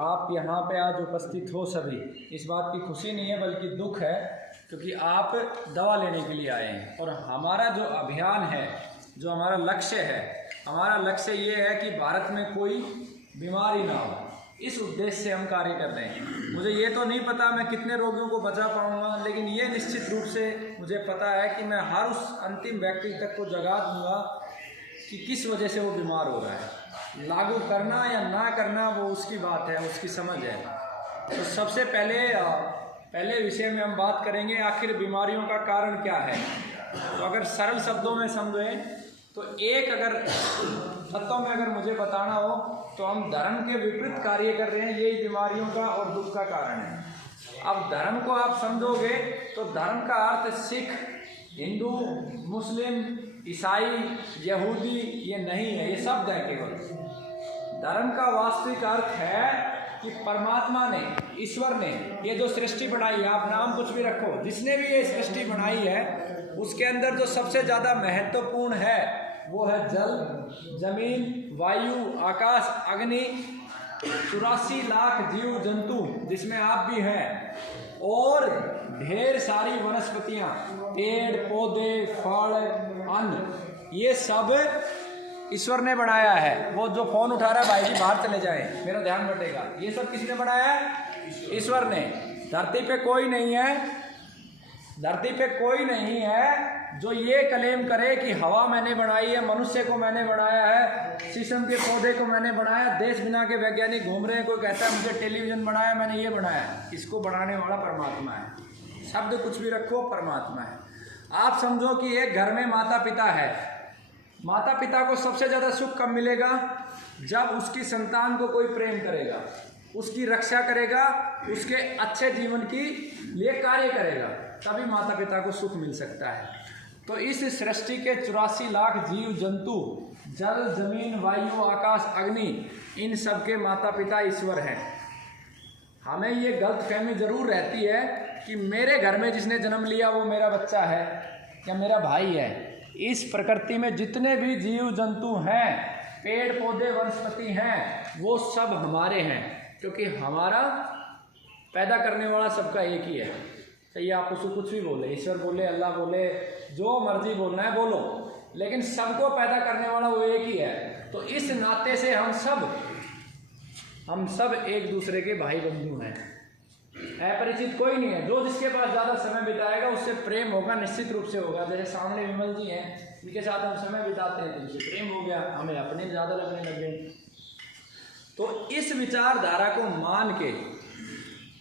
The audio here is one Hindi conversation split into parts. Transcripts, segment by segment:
आप यहाँ पे आज उपस्थित हो सभी, इस बात की खुशी नहीं है बल्कि दुख है, क्योंकि आप दवा लेने के लिए आए हैं। और हमारा जो अभियान है, जो हमारा लक्ष्य है, हमारा लक्ष्य ये है कि भारत में कोई बीमारी ना हो। इस उद्देश्य से हम कार्य कर रहे हैं। मुझे ये तो नहीं पता मैं कितने रोगियों को बचा पाऊँगा, लेकिन ये निश्चित रूप से मुझे पता है कि मैं हर उस अंतिम व्यक्ति तक को जगा दूँगा कि किस वजह से वो बीमार हो रहा है। लागू करना या ना करना वो उसकी बात है, उसकी समझ है। तो सबसे पहले विषय में हम बात करेंगे आखिर बीमारियों का कारण क्या है। तो अगर सरल शब्दों में समझें तो अगर तत्वों में अगर मुझे बताना हो तो हम धर्म के विपरीत कार्य कर रहे हैं, यही बीमारियों का और दुख का कारण है। अब धर्म को आप समझोगे तो धर्म का अर्थ सिख, हिंदू, मुस्लिम, ईसाई, यहूदी ये नहीं है, ये शब्द है केवल। धर्म का वास्तविक अर्थ है कि परमात्मा ने, ईश्वर ने ये जो सृष्टि बनाई है, आप नाम कुछ भी रखो, जिसने भी ये सृष्टि बनाई है उसके अंदर जो सबसे ज़्यादा महत्वपूर्ण है वो है जल, जमीन, वायु, आकाश, अग्नि, 84 लाख जीव जंतु जिसमें आप भी हैं, और ढेर सारी वनस्पतियाँ, पेड़ पौधे, फल, अन्न, ये सब ईश्वर ने बनाया है। वो जो फोन उठा रहा है भाई जी बाहर चले जाए, मेरा ध्यान बटेगा। ये सब किसने बनाया है? ईश्वर ने। धरती पे कोई नहीं है, धरती पे कोई नहीं है जो ये क्लेम करे कि हवा मैंने बनाई है, मनुष्य को मैंने बनाया है, शीशम के पौधे को मैंने बनाया। देश बिना के वैज्ञानिक घूम रहे हैं, कोई कहता है मुझे टेलीविज़न बनाया, मैंने ये बनाया। इसको बनाने वाला परमात्मा है। शब्द कुछ भी रखो, परमात्मा है। आप समझो कि एक घर में माता पिता है। माता पिता को सबसे ज़्यादा सुख कब मिलेगा? जब उसकी संतान को कोई प्रेम करेगा, उसकी रक्षा करेगा, उसके अच्छे जीवन की लिए कार्य करेगा, तभी माता पिता को सुख मिल सकता है। तो इस सृष्टि के 84 लाख जीव जंतु, जल, जमीन, वायु, आकाश, अग्नि, इन सब के माता पिता ईश्वर हैं। हमें ये गलतफहमी जरूर रहती है कि मेरे घर में जिसने जन्म लिया वो मेरा बच्चा है या मेरा भाई है। इस प्रकृति में जितने भी जीव जंतु हैं, पेड़ पौधे, वनस्पति हैं, वो सब हमारे हैं, क्योंकि हमारा पैदा करने वाला सबका एक ही है। चाहिए आप उसको कुछ भी बोले, ईश्वर बोले, अल्लाह बोले, जो मर्जी बोलना है बोलो, लेकिन सबको पैदा करने वाला वो एक ही है। तो इस नाते से हम सब एक दूसरे के भाई बंधु हैं। अपरिचित कोई नहीं है। जो जिसके पास ज़्यादा समय बिताएगा उससे प्रेम होगा, निश्चित रूप से होगा। जैसे सामने विमल जी हैं, इनके साथ हम समय बिताते हैं तो उनसे प्रेम हो गया, हमें अपने ज़्यादा लगने लग गए। तो इस विचारधारा को मान के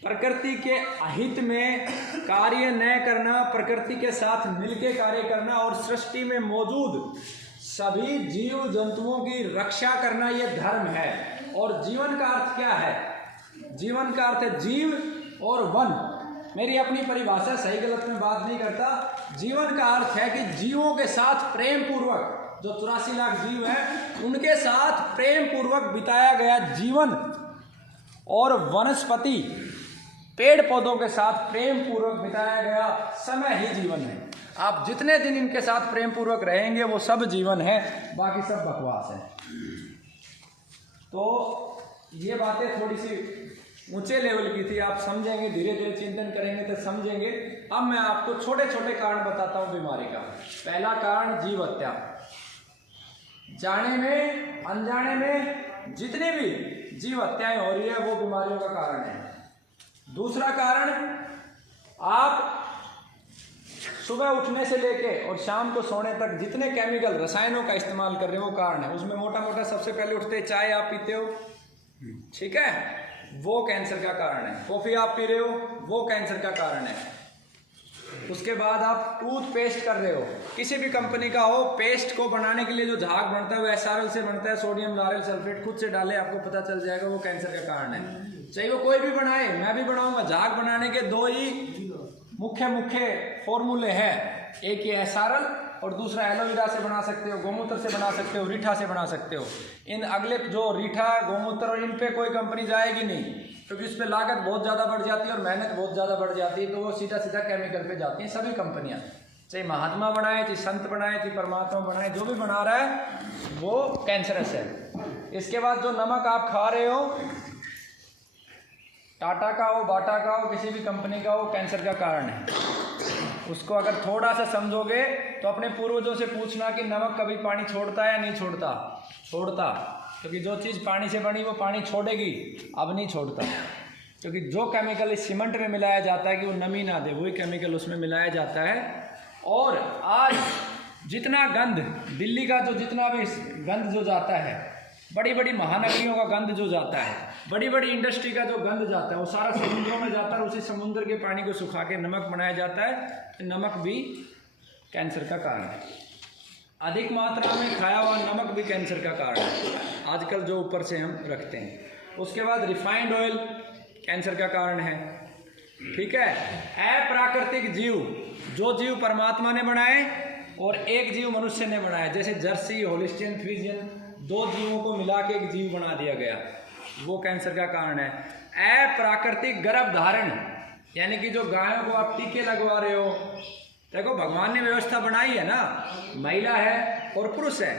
प्रकृति के अहित में कार्य न करना, प्रकृति के साथ मिलके कार्य करना और सृष्टि में मौजूद सभी जीव जंतुओं की रक्षा करना, ये धर्म है। और जीवन का अर्थ क्या है? जीवन का अर्थ है जीव और वन। मेरी अपनी परिभाषा, सही गलत में बात नहीं करता। जीवन का अर्थ है कि जीवों के साथ प्रेम पूर्वक, जो 84 लाख जीव हैं उनके साथ प्रेम पूर्वक बिताया गया जीवन, और वनस्पति, पेड़ पौधों के साथ प्रेम पूर्वक बिताया गया समय ही जीवन है। आप जितने दिन इनके साथ प्रेम पूर्वक रहेंगे वो सब जीवन है, बाकी सब बकवास है। तो ये बातें थोड़ी सी ऊंचे लेवल की थी, आप समझेंगे, धीरे धीरे चिंतन करेंगे तो समझेंगे। अब मैं आपको छोटे छोटे कारण बताता हूँ बीमारी का। पहला कारण जीव हत्या। जाने में अनजाने में जितनी भी जीव हत्याएं हो रही है वो बीमारियों का कारण है। दूसरा कारण, आप सुबह उठने से लेके और शाम को सोने तक जितने केमिकल, रसायनों का इस्तेमाल कर रहे हो वो कारण है। उसमें मोटा मोटा सबसे पहले उठते चाय आप पीते हो, ठीक है, वो कैंसर का कारण है। कॉफ़ी आप पी रहे हो, वो कैंसर का कारण है। उसके बाद आप टूथपेस्ट कर रहे हो, किसी भी कंपनी का हो, पेस्ट को बनाने के लिए जो झाग बनता है वो SRL से बनता है, सोडियम लारेल सल्फेट। खुद से डाले, आपको पता चल जाएगा, वो कैंसर का कारण है। चाहे वो कोई भी बनाए, मैं भी बनाऊंगा। झाग बनाने के दो ही मुख्य फॉर्मूले हैं, एक ये SRL और दूसरा एलोवेरा से बना सकते हो, गोमूत्र से बना सकते हो, रीठा से बना सकते हो। इन अगले जो रीठा, गोमूत्र और इन पे कोई कंपनी जाएगी नहीं, क्योंकि इस पर लागत बहुत ज़्यादा बढ़ जाती है और मेहनत बहुत ज़्यादा बढ़ जाती है, तो वो सीधा सीधा केमिकल पे जाती हैं सभी कंपनियां। चाहे महात्मा बनाए, चाहे संत बनाए, चाहे परमात्मा बनाए, जो भी बना रहा है वो कैंसरस है। इसके बाद जो नमक आप खा रहे हो टाटा का हो, बाटा का हो, किसी भी कंपनी का हो, कैंसर का कारण है। उसको अगर थोड़ा सा समझोगे तो अपने पूर्वजों से पूछना कि नमक कभी पानी छोड़ता है या नहीं छोड़ता। छोड़ता, क्योंकि जो चीज़ पानी से बनी वो पानी छोड़ेगी, अब नहीं छोड़ता। क्योंकि जो केमिकल इस सीमेंट में मिलाया जाता है कि वो नमी ना दे, वही केमिकल उसमें मिलाया जाता है। और आज जितना गंद, दिल्ली का जो जितना भी गंद जो जाता है, बड़ी बड़ी महानगरियों का गंद जो जाता है, बड़ी बड़ी इंडस्ट्री का जो गंद जाता है, वो सारा समुद्रों में जाता है। उसी समुद्र के पानी को सुखा के नमक बनाया जाता है। नमक भी कैंसर का कारण है। अधिक मात्रा में खाया हुआ नमक भी कैंसर का कारण है, आजकल जो ऊपर से हम रखते हैं। उसके बाद रिफाइंड ऑयल कैंसर का कारण है। ठीक है। अप्राकृतिक जीव, जो जीव परमात्मा ने बनाए और एक जीव मनुष्य ने बनाया, जैसे जर्सी, होलिस्टियन, फ्रीजियन, दो जीवों को मिला के एक जीव बना दिया गया, वो कैंसर का कारण है। अप्राकृतिक गर्भधारण, यानी कि जो गायों को आप टीके लगवा रहे हो, देखो भगवान ने व्यवस्था बनाई है ना, महिला है और पुरुष है,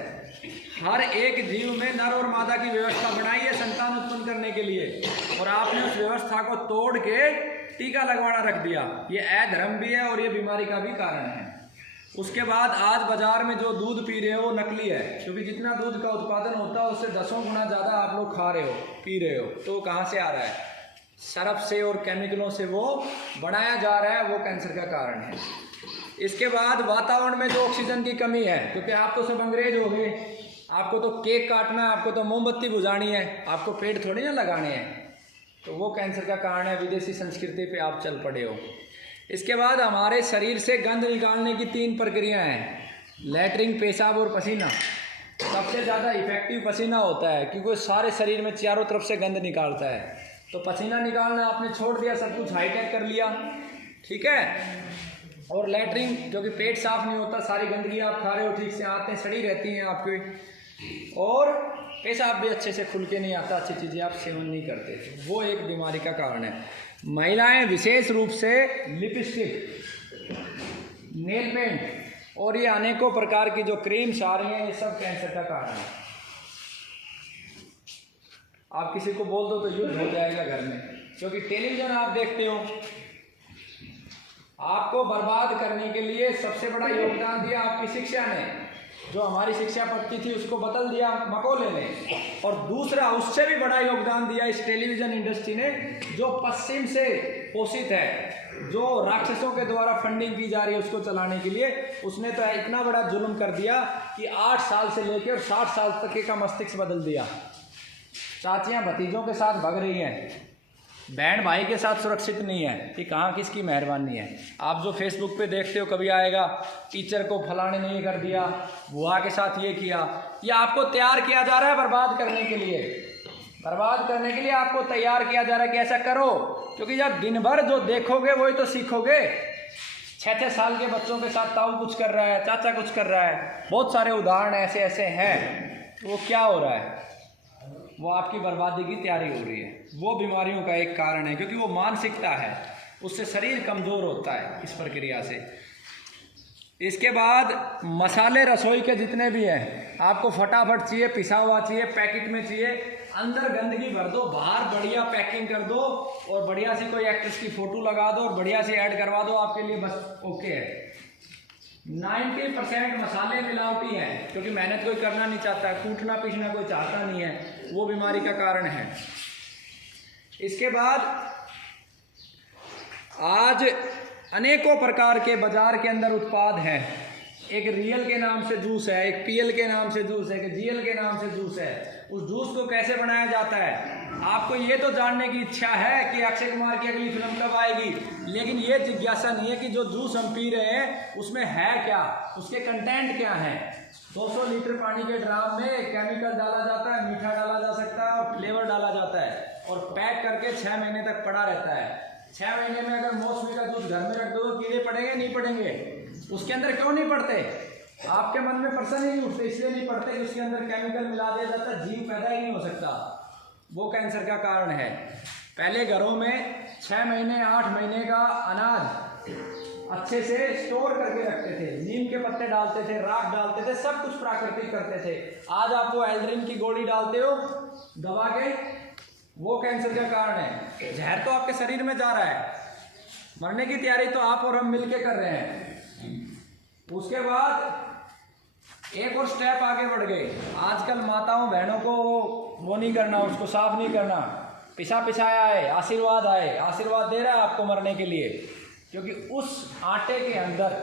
हर एक जीव में नर और मादा की व्यवस्था बनाई है संतान उत्पन्न करने के लिए, और आपने उस व्यवस्था को तोड़ के टीका लगवाना रख दिया। ये अधर्म भी है और ये बीमारी का भी कारण है। उसके बाद आज बाजार में जो दूध पी रहे हो वो नकली है, क्योंकि जितना दूध का उत्पादन होता है उससे 10 गुना ज़्यादा आप लोग खा रहे हो, पी रहे हो, तो कहाँ से आ रहा है? सरफ से और केमिकलों से वो बनाया जा रहा है, वो कैंसर का कारण है। इसके बाद वातावरण में जो ऑक्सीजन की कमी है, क्योंकि आप तो सब अंग्रेज हो गए, आपको तो केक काटना है, आपको तो मोमबत्ती बुझानी है, आपको पेड़ थोड़ी ना लगाने हैं, तो वो कैंसर का कारण है। विदेशी संस्कृति पे आप चल पड़े हो। इसके बाद हमारे शरीर से गंद निकालने की 3 प्रक्रियाएं हैं, लैट्रिन, पेशाब और पसीना। सबसे ज़्यादा इफेक्टिव पसीना होता है, क्योंकि वो सारे शरीर में चारों तरफ से गंद निकालता है। तो पसीना निकालना आपने छोड़ दिया, सब कुछ हाईटेक कर लिया, ठीक है। और लैट्रिन, क्योंकि पेट साफ नहीं होता, सारी गंदगी आप खा रहे हो, ठीक से आते सड़ी रहती हैं आपकी, और पेशाब भी अच्छे से खुल के नहीं आता, अच्छी चीज़ें आप सेवन नहीं करते, वो एक बीमारी का कारण है। महिलाएं विशेष रूप से लिपस्टिक, नेल पेंट और ये अनेकों प्रकार की जो क्रीम्स आ रही हैं, ये सब कैंसर का कारण है। आप किसी को बोल दो तो युद्ध हो जाएगा घर में, क्योंकि टेलीविज़न आप देखते हो, आपको बर्बाद करने के लिए सबसे बड़ा योगदान दिया आपकी शिक्षा ने। जो हमारी शिक्षा पद्धति थी उसको बदल दिया मकोले ने, और दूसरा उससे भी बड़ा योगदान दिया इस टेलीविज़न इंडस्ट्री ने, जो पश्चिम से पोषित है, जो राक्षसों के द्वारा फंडिंग की जा रही है उसको चलाने के लिए। उसने तो इतना बड़ा जुल्म कर दिया कि 8 साल से लेकर 60 साल तक का मस्तिष्क बदल दिया। चाचियाँ भतीजों के साथ भाग रही हैं, बहन भाई के साथ सुरक्षित नहीं है, कि कहाँ किसकी मेहरबानी है। आप जो फेसबुक पे देखते हो, कभी आएगा टीचर को फलाने ने ये कर दिया, बुआ के साथ ये किया, ये आपको तैयार किया जा रहा है बर्बाद करने के लिए। बर्बाद करने के लिए आपको तैयार किया जा रहा है कि ऐसा करो, क्योंकि जब दिन भर जो देखोगे वही तो सीखोगे। 6-6 साल के बच्चों के साथ ताऊ कुछ कर रहा है, चाचा कुछ कर रहा है, बहुत सारे उदाहरण ऐसे ऐसे हैं। तो वो क्या हो रहा है? वो आपकी बर्बादी की तैयारी हो रही है। वो बीमारियों का एक कारण है, क्योंकि वो मानसिकता है, उससे शरीर कमज़ोर होता है इस प्रक्रिया से। इसके बाद मसाले रसोई के जितने भी हैं, आपको फटाफट चाहिए, पिसा हुआ चाहिए, पैकेट में चाहिए, अंदर गंदगी भर दो, बाहर बढ़िया पैकिंग कर दो, और बढ़िया सी कोई एक्ट्रेस की फ़ोटो लगा दो और बढ़िया सी ऐड करवा दो, आपके लिए बस ओके है। 90% मसाले मिलावटी हैं, क्योंकि मेहनत कोई करना नहीं चाहता है, कूटना पीसना कोई चाहता नहीं है, वो बीमारी का कारण है। इसके बाद आज अनेकों प्रकार के बाजार के अंदर उत्पाद हैं। एक रियल के नाम से जूस है, एक पीएल के नाम से जूस है, एक जीएल के नाम से जूस है। उस जूस को कैसे बनाया जाता है, आपको ये तो जानने की इच्छा है कि अक्षय कुमार की अगली फिल्म कब आएगी, लेकिन ये जिज्ञासा नहीं है कि जो जूस हम पी रहे हैं उसमें है क्या, उसके कंटेंट क्या हैं। 200 लीटर पानी के ड्राम में केमिकल डाला जाता है, मीठा डाला जा सकता है और फ्लेवर डाला जाता है, और पैक करके 6 महीने तक पड़ा रहता है। 6 महीने में अगर मौसमी का दूध घर में रख दो तो कीड़े पड़ेंगे? नहीं पड़ेंगे। उसके अंदर क्यों नहीं पड़ते? आपके मन में प्रश्न ही नहीं उठते, इसलिए नहीं पड़ते कि उसके अंदर केमिकल मिला दिया जाता है, जीव पैदा ही नहीं हो सकता। वो कैंसर का कारण है। पहले घरों में 6 महीने 8 महीने का अनाज अच्छे से स्टोर करके रखते थे, नीम के पत्ते डालते थे, राख डालते थे, सब कुछ प्राकृतिक करते थे। आज आप वो एल्ड्रिन की गोली डालते हो दबा के, वो कैंसर का कारण है। जहर तो आपके शरीर में जा रहा है, मरने की तैयारी तो आप और हम मिलके कर रहे हैं। उसके बाद एक और स्टेप आगे बढ़ गए। आजकल माताओं बहनों को वो नहीं करना, उसको साफ नहीं करना, पिसाया है, आशीर्वाद दे रहा है आपको मरने के लिए, क्योंकि उस आटे के अंदर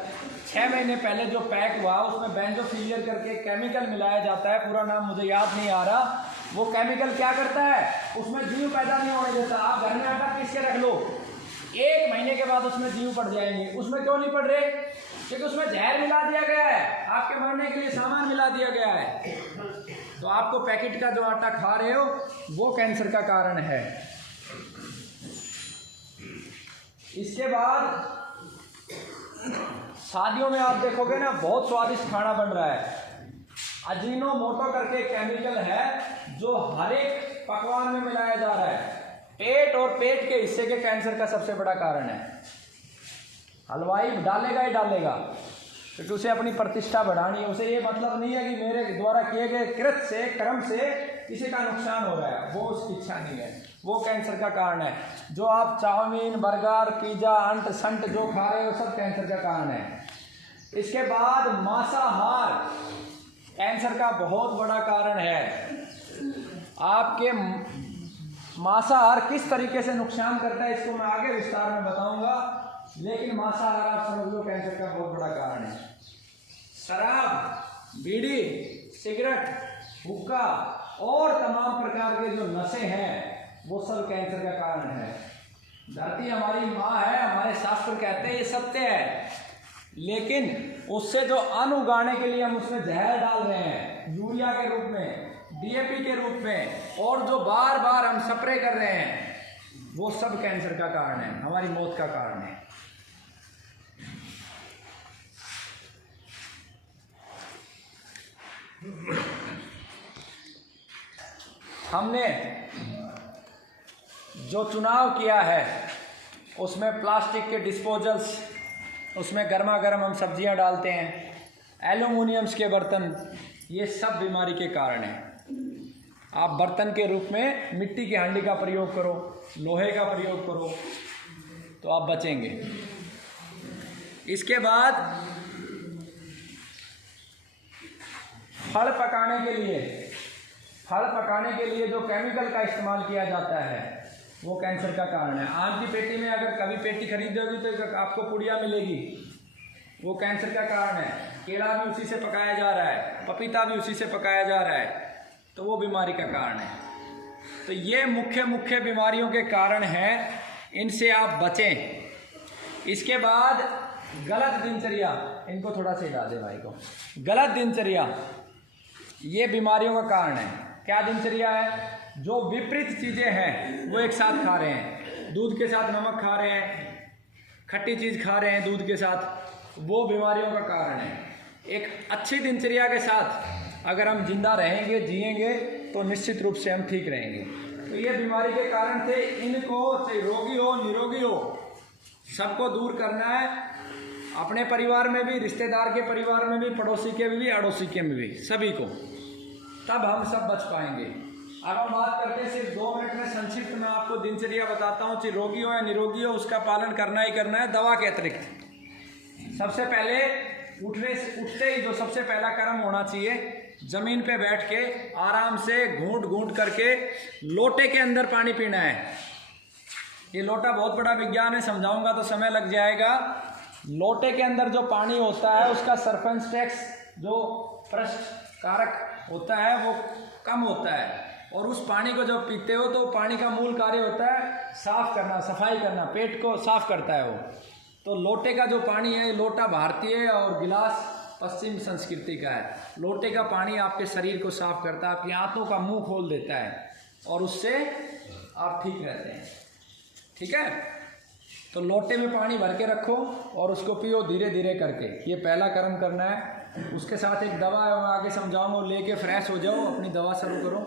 6 महीने पहले जो पैक हुआ उसमें बेंजोफिलियर करके केमिकल मिलाया जाता है, पूरा नाम मुझे याद नहीं आ रहा। वो केमिकल क्या करता है, उसमें जीव पैदा नहीं होने देता। आप घर में आटा पीस के रख लो, 1 महीने के बाद उसमें जीव पड़ जाएंगे। उसमें क्यों नहीं पड़ रहे? क्योंकि उसमें जहर मिला दिया गया है, आपके मरने के लिए सामान मिला दिया गया है। तो आपको पैकेट का जो आटा खा रहे हो वो कैंसर का कारण है। इसके बाद शादियों में आप देखोगे ना, बहुत स्वादिष्ट खाना बन रहा है। अजीनोमोटो करके केमिकल है जो हर एक पकवान में मिलाया जा रहा है। पेट और पेट के हिस्से के कैंसर का सबसे बड़ा कारण है। हलवाई डालेगा ही डालेगा, क्योंकि उसे अपनी प्रतिष्ठा बढ़ानी है। उसे ये मतलब नहीं है कि मेरे द्वारा किए गए कृत से, कर्म से किसी का नुकसान हो रहा है, वो उसकी इच्छा नहीं है। वो कैंसर का कारण है। जो आप चाउमीन, बर्गर, पिज्जा, अंट संट जो खा रहे हो, सब कैंसर का कारण है। इसके बाद मांसाहार कैंसर का बहुत बड़ा कारण है। आपके मांसाहार किस तरीके से नुकसान करता है इसको मैं आगे विस्तार में बताऊंगा, लेकिन मांसाहार आप समझ लो कैंसर का बहुत बड़ा कारण है। शराब, बीड़ी, सिगरेट, हुक्का और तमाम प्रकार के जो नशे हैं वो सब कैंसर का कारण है। धरती हमारी माँ है, हमारे शास्त्र कहते हैं ये सत्य है, लेकिन उससे जो अन्न उगाने के लिए हम उसमें जहर डाल रहे हैं, यूरिया के रूप में, डीएपी के रूप में, और जो बार बार हम स्प्रे कर रहे हैं, वो सब कैंसर का कारण है, हमारी मौत का कारण है। हमने जो चुनाव किया है उसमें प्लास्टिक के डिस्पोजल्स, उसमें गर्मा गर्म हम सब्जियां डालते हैं, एल्यूमिनियम्स के बर्तन, ये सब बीमारी के कारण हैं। आप बर्तन के रूप में मिट्टी की हांडी का प्रयोग करो, लोहे का प्रयोग करो, तो आप बचेंगे। इसके बाद फल पकाने के लिए जो केमिकल का इस्तेमाल किया जाता है वो कैंसर का कारण है। आम की पेटी में अगर कभी पेटी खरीदोगी तो आपको पुड़िया मिलेगी, वो कैंसर का कारण है। केला भी उसी से पकाया जा रहा है, पपीता भी उसी से पकाया जा रहा है, तो वो बीमारी का कारण है। तो ये मुख्य बीमारियों के कारण हैं, इनसे आप बचें। इसके बाद गलत दिनचर्या, इनको थोड़ा सा हिला दे भाई को। गलत दिनचर्या ये बीमारियों का कारण है। क्या दिनचर्या है? जो विपरीत चीज़ें हैं वो एक साथ खा रहे हैं, दूध के साथ नमक खा रहे हैं, खट्टी चीज़ खा रहे हैं दूध के साथ, वो बीमारियों का कारण है। एक अच्छी दिनचर्या के साथ अगर हम जिंदा रहेंगे, जिएंगे, तो निश्चित रूप से हम ठीक रहेंगे। तो ये बीमारी के कारण थे, इनको चाहे रोगी हो निरोगी हो सबको दूर करना है। अपने परिवार में भी, रिश्तेदार के परिवार में भी, पड़ोसी के भी, अड़ोसी के में भी, सभी को, तब हम सब बच पाएंगे। अब हम बात करते हैं, सिर्फ 2 मिनट में संक्षिप्त में आपको दिनचर्या बताता हूँ। चाहे रोगी हो या निरोगी हो, उसका पालन करना ही करना है, दवा के अतिरिक्त। सबसे पहले उठते ही जो सबसे पहला कर्म होना चाहिए, जमीन पे बैठ के आराम से घूंट करके लोटे के अंदर पानी पीना है। ये लोटा बहुत बड़ा विज्ञान है, समझाऊंगा तो समय लग जाएगा। लोटे के अंदर जो पानी होता है उसका सरफेस जो पृष्ठ कारक होता है वो कम होता है, और उस पानी को जब पीते हो तो पानी का मूल कार्य होता है साफ करना, सफाई करना, पेट को साफ करता है वो। तो लोटे का जो पानी है, लोटा भारतीय और गिलास पश्चिम संस्कृति का है। लोटे का पानी आपके शरीर को साफ करता है, आपकी आंतों का मुंह खोल देता है, और उससे आप ठीक रहते हैं। ठीक है, तो लोटे में पानी भर के रखो और उसको पियो धीरे धीरे करके। ये पहला कर्म करना है। उसके साथ एक दवा है, मैं आगे समझाऊंगा, लेके फ्रेश हो जाओ, अपनी दवा शुरू करो।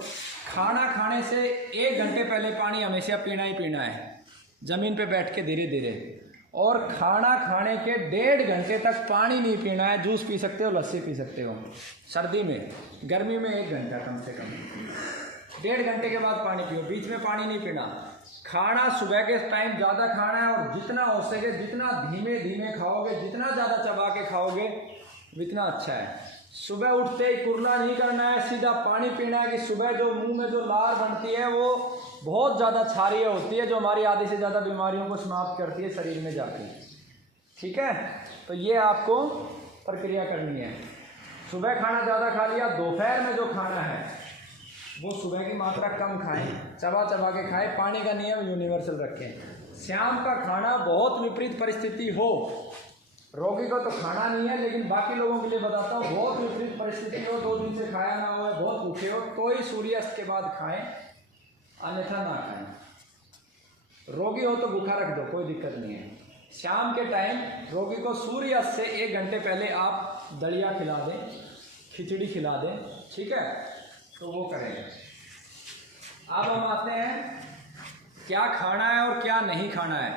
खाना खाने से 1 घंटे पहले पानी हमेशा पीना ही पीना है, ज़मीन पे बैठ के धीरे धीरे। और खाना खाने के 1.5 घंटे तक पानी नहीं पीना है। जूस पी सकते हो, लस्सी पी सकते हो सर्दी में, गर्मी में 1 घंटा कम से कम। 1.5 घंटे के बाद पानी पियो, बीच में पानी नहीं पीना। खाना सुबह के टाइम ज़्यादा खाना है और जितना हो सके जितना धीमे धीमे खाओगे, जितना ज़्यादा चबा के खाओगे उतना अच्छा है। सुबह उठते ही कुरला नहीं करना है, सीधा पानी पीना है कि सुबह जो मुंह में जो लार बनती है वो बहुत ज़्यादा क्षारीय होती है, जो हमारी आधी से ज़्यादा बीमारियों को समाप्त करती है शरीर में जाती। ठीक है, तो ये आपको प्रक्रिया करनी है। सुबह खाना ज़्यादा खा लिया, दोपहर में जो खाना है वो सुबह की मात्रा कम खाएं, चबा चबा के खाएं, पानी का नियम यूनिवर्सल रखें। शाम का खाना बहुत विपरीत परिस्थिति हो, रोगी को तो खाना नहीं है लेकिन बाकी लोगों के लिए बताता हूँ, बहुत विपरीत परिस्थिति हो, 2 दिन से खाया ना हो, बहुत भूखे हो, तो ही सूर्यास्त के बाद खाएं, अन्यथा ना खाएं। रोगी हो तो भूखा रख दो, कोई दिक्कत नहीं है। शाम के टाइम रोगी को सूर्यास्त से 1 घंटे पहले आप दलिया खिला दें, खिचड़ी खिला दें, ठीक है, तो वो करेंगे। अब हम आते हैं क्या खाना है और क्या नहीं खाना है।